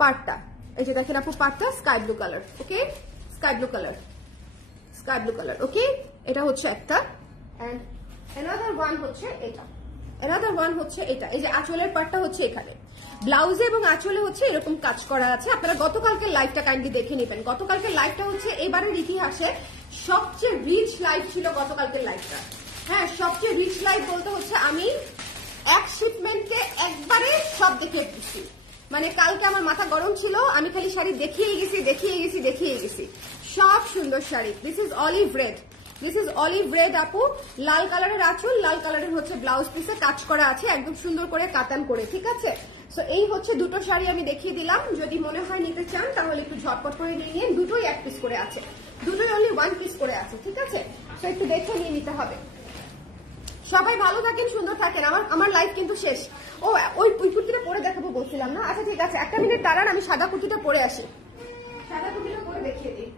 পাটটা, এই যে দেখেন আপু, পাটটা স্কাই ব্লু কালার। ওকে, স্কাই ব্লু কালার। ওকে, এটা হচ্ছে একটা, এন্ড অ্যানাদার ওয়ান হচ্ছে এটা। এই যে আঁচলের পাটটা হচ্ছে এখানে, ব্লাউজে এবং আঁচলে হচ্ছে এরকম কাজ করা আছে। আপনারা গতকালকের লাইভটা কাইন্ডলি দেখে নেবেন। গতকালকের লাইভটা হচ্ছে এবারের ইতিহাসে সবচেয়ে রিচ লাইভ ছিল গতকালকের লাইভটা। হ্যাঁ, সবচেয়ে রিচ লাইভ বলতে হচ্ছে আমি এক শিপমেন্টে একবারে সব দেখে দিচ্ছি। মানে কালকে আমার মাথা গরম ছিল, আমি খালি শাড়ি দেখিয়ে গেছি, সব সুন্দর sari. This is olive red আপু, লাল কালারের আঁচল, লাল কালারের হচ্ছে ব্লাউজ পিসে কাজ করা আছে, একদম সুন্দর করে কাতান করে, ঠিক আছে? সো এই হচ্ছে দুটো শাড়ি আমি দেখিয়ে দিলাম। যদি মনে হয় নিতে চান তাহলে একটু ঝটপট করে নিয়ে নিন। দুটোই এক পিস করে আছে, দুটোই অনলি ওয়ান পিস করে আছে, ঠিক আছে? সো একটু দেখে নিয়ে নিতে হবে। সবাই ভালো থাকেন, সুন্দর থাকেন। আমার লাইফ কিন্তু শেষ। ওই কুর্তিটা পরে দেখাবো বলছিলাম না? আচ্ছা ঠিক আছে, 1 মিনিট দাঁড়ান, আমি সাদা কুর্তিটা পরে আসি। সাদা কুর্তিটা পরে দেখিয়ে দিই।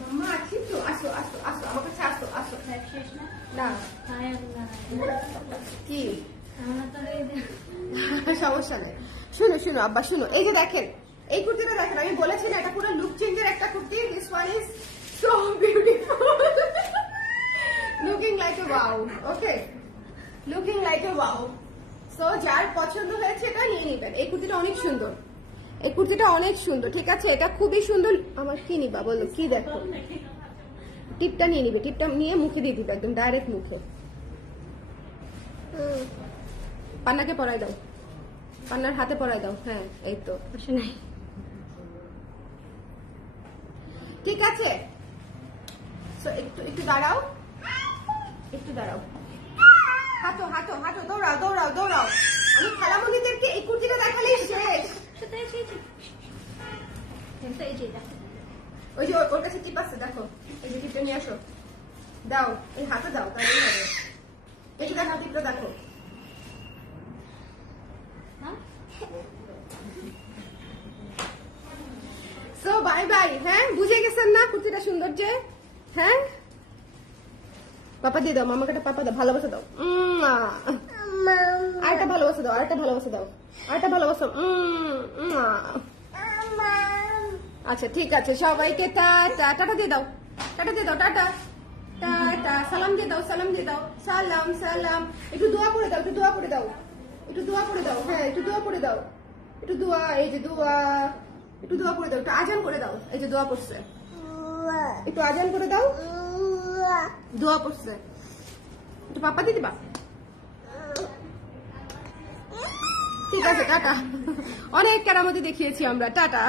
মাম্মা আছি তো, আসো আসো আসো আমার কাছে আসো আসো। না কি সমস্যা নেই, শুনো শুনো আব্বা শুনো, এই যে দেখেন এই কুর্তিটা দেখেন, আমি বলেছি না এটা পুরো লুক চেঞ্জের একটা kurti. This one is so beautiful, looking like a wow. Okay, looking like a wow. So যার পছন্দ হয়েছে এটা নিয়ে নিবেন। এই কুর্তিটা অনেক সুন্দর, এই কুর্তিটা অনেক সুন্দর, ঠিক আছে? এটা খুবই সুন্দর। আমার কি নিবা বলো, কি দেখো? টিপটা নিয়ে নিবে, টিপটা নিয়ে মুখে দিয়ে দিবে, একদম ডাইরেক্ট মুখে। পান্নাকে পরাই দাও, পান্নার হাতে পরাই দাও। হ্যাঁ এই তো, ঠিক আছে। একটু একটু দাঁড়াও, একটু দাঁড়াও, হাঁটো হাঁটো হাঁটো, দৌড়াও দৌড়াও দৌড়াও। আমি খালামণিদেরকে এই কুর্তিটা দেখালেই শেষ। ওই যে ওর কাছে টিপ আছে, দেখো এই যে টিপটা নিয়ে আসো, দাও এই হাতে দাও, তাহলেই হবে। এই যে দেখো টিপটা দেখো। So bye bye. হ্যাঁ বুঝে গেছেন না কুর্তিটা সৌন্দর্য? হ্যাঁ পাপা দিয়ে দাও, মামাকে একটা পাপা দাও, ভালোবাসা দাও, আরেকটা ভালোবাসা দাও, আরেকটা ভালোবাসা দাও, আরেকটা ভালোবাসা। আচ্ছা ঠিক আছে, সবাইকে টাটা টাটা দিয়ে দাও, টাটা দিয়ে দাও, টাটা টাটা, সালাম দিয়ে দাও, সালাম দিয়ে দাও, সালাম সালাম। একটু দোয়া করে দাও, একটু দোয়া করে দাও, একটু দোয়া করে দাও। হ্যাঁ একটু দোয়া করে দাও, একটু দোয়া, এই যে দোয়া, একটু দোয়া করে দাও, একটু আজান করে দাও। এই যে দোয়া পড়ছে, একটু আজান করে দাও, দোয়া পড়ছে, একটু পাপা দিয়ে দিবা। ঠিক আছে টাটা, অনেক কেরামতি দেখিয়েছি আমরা, টাটা।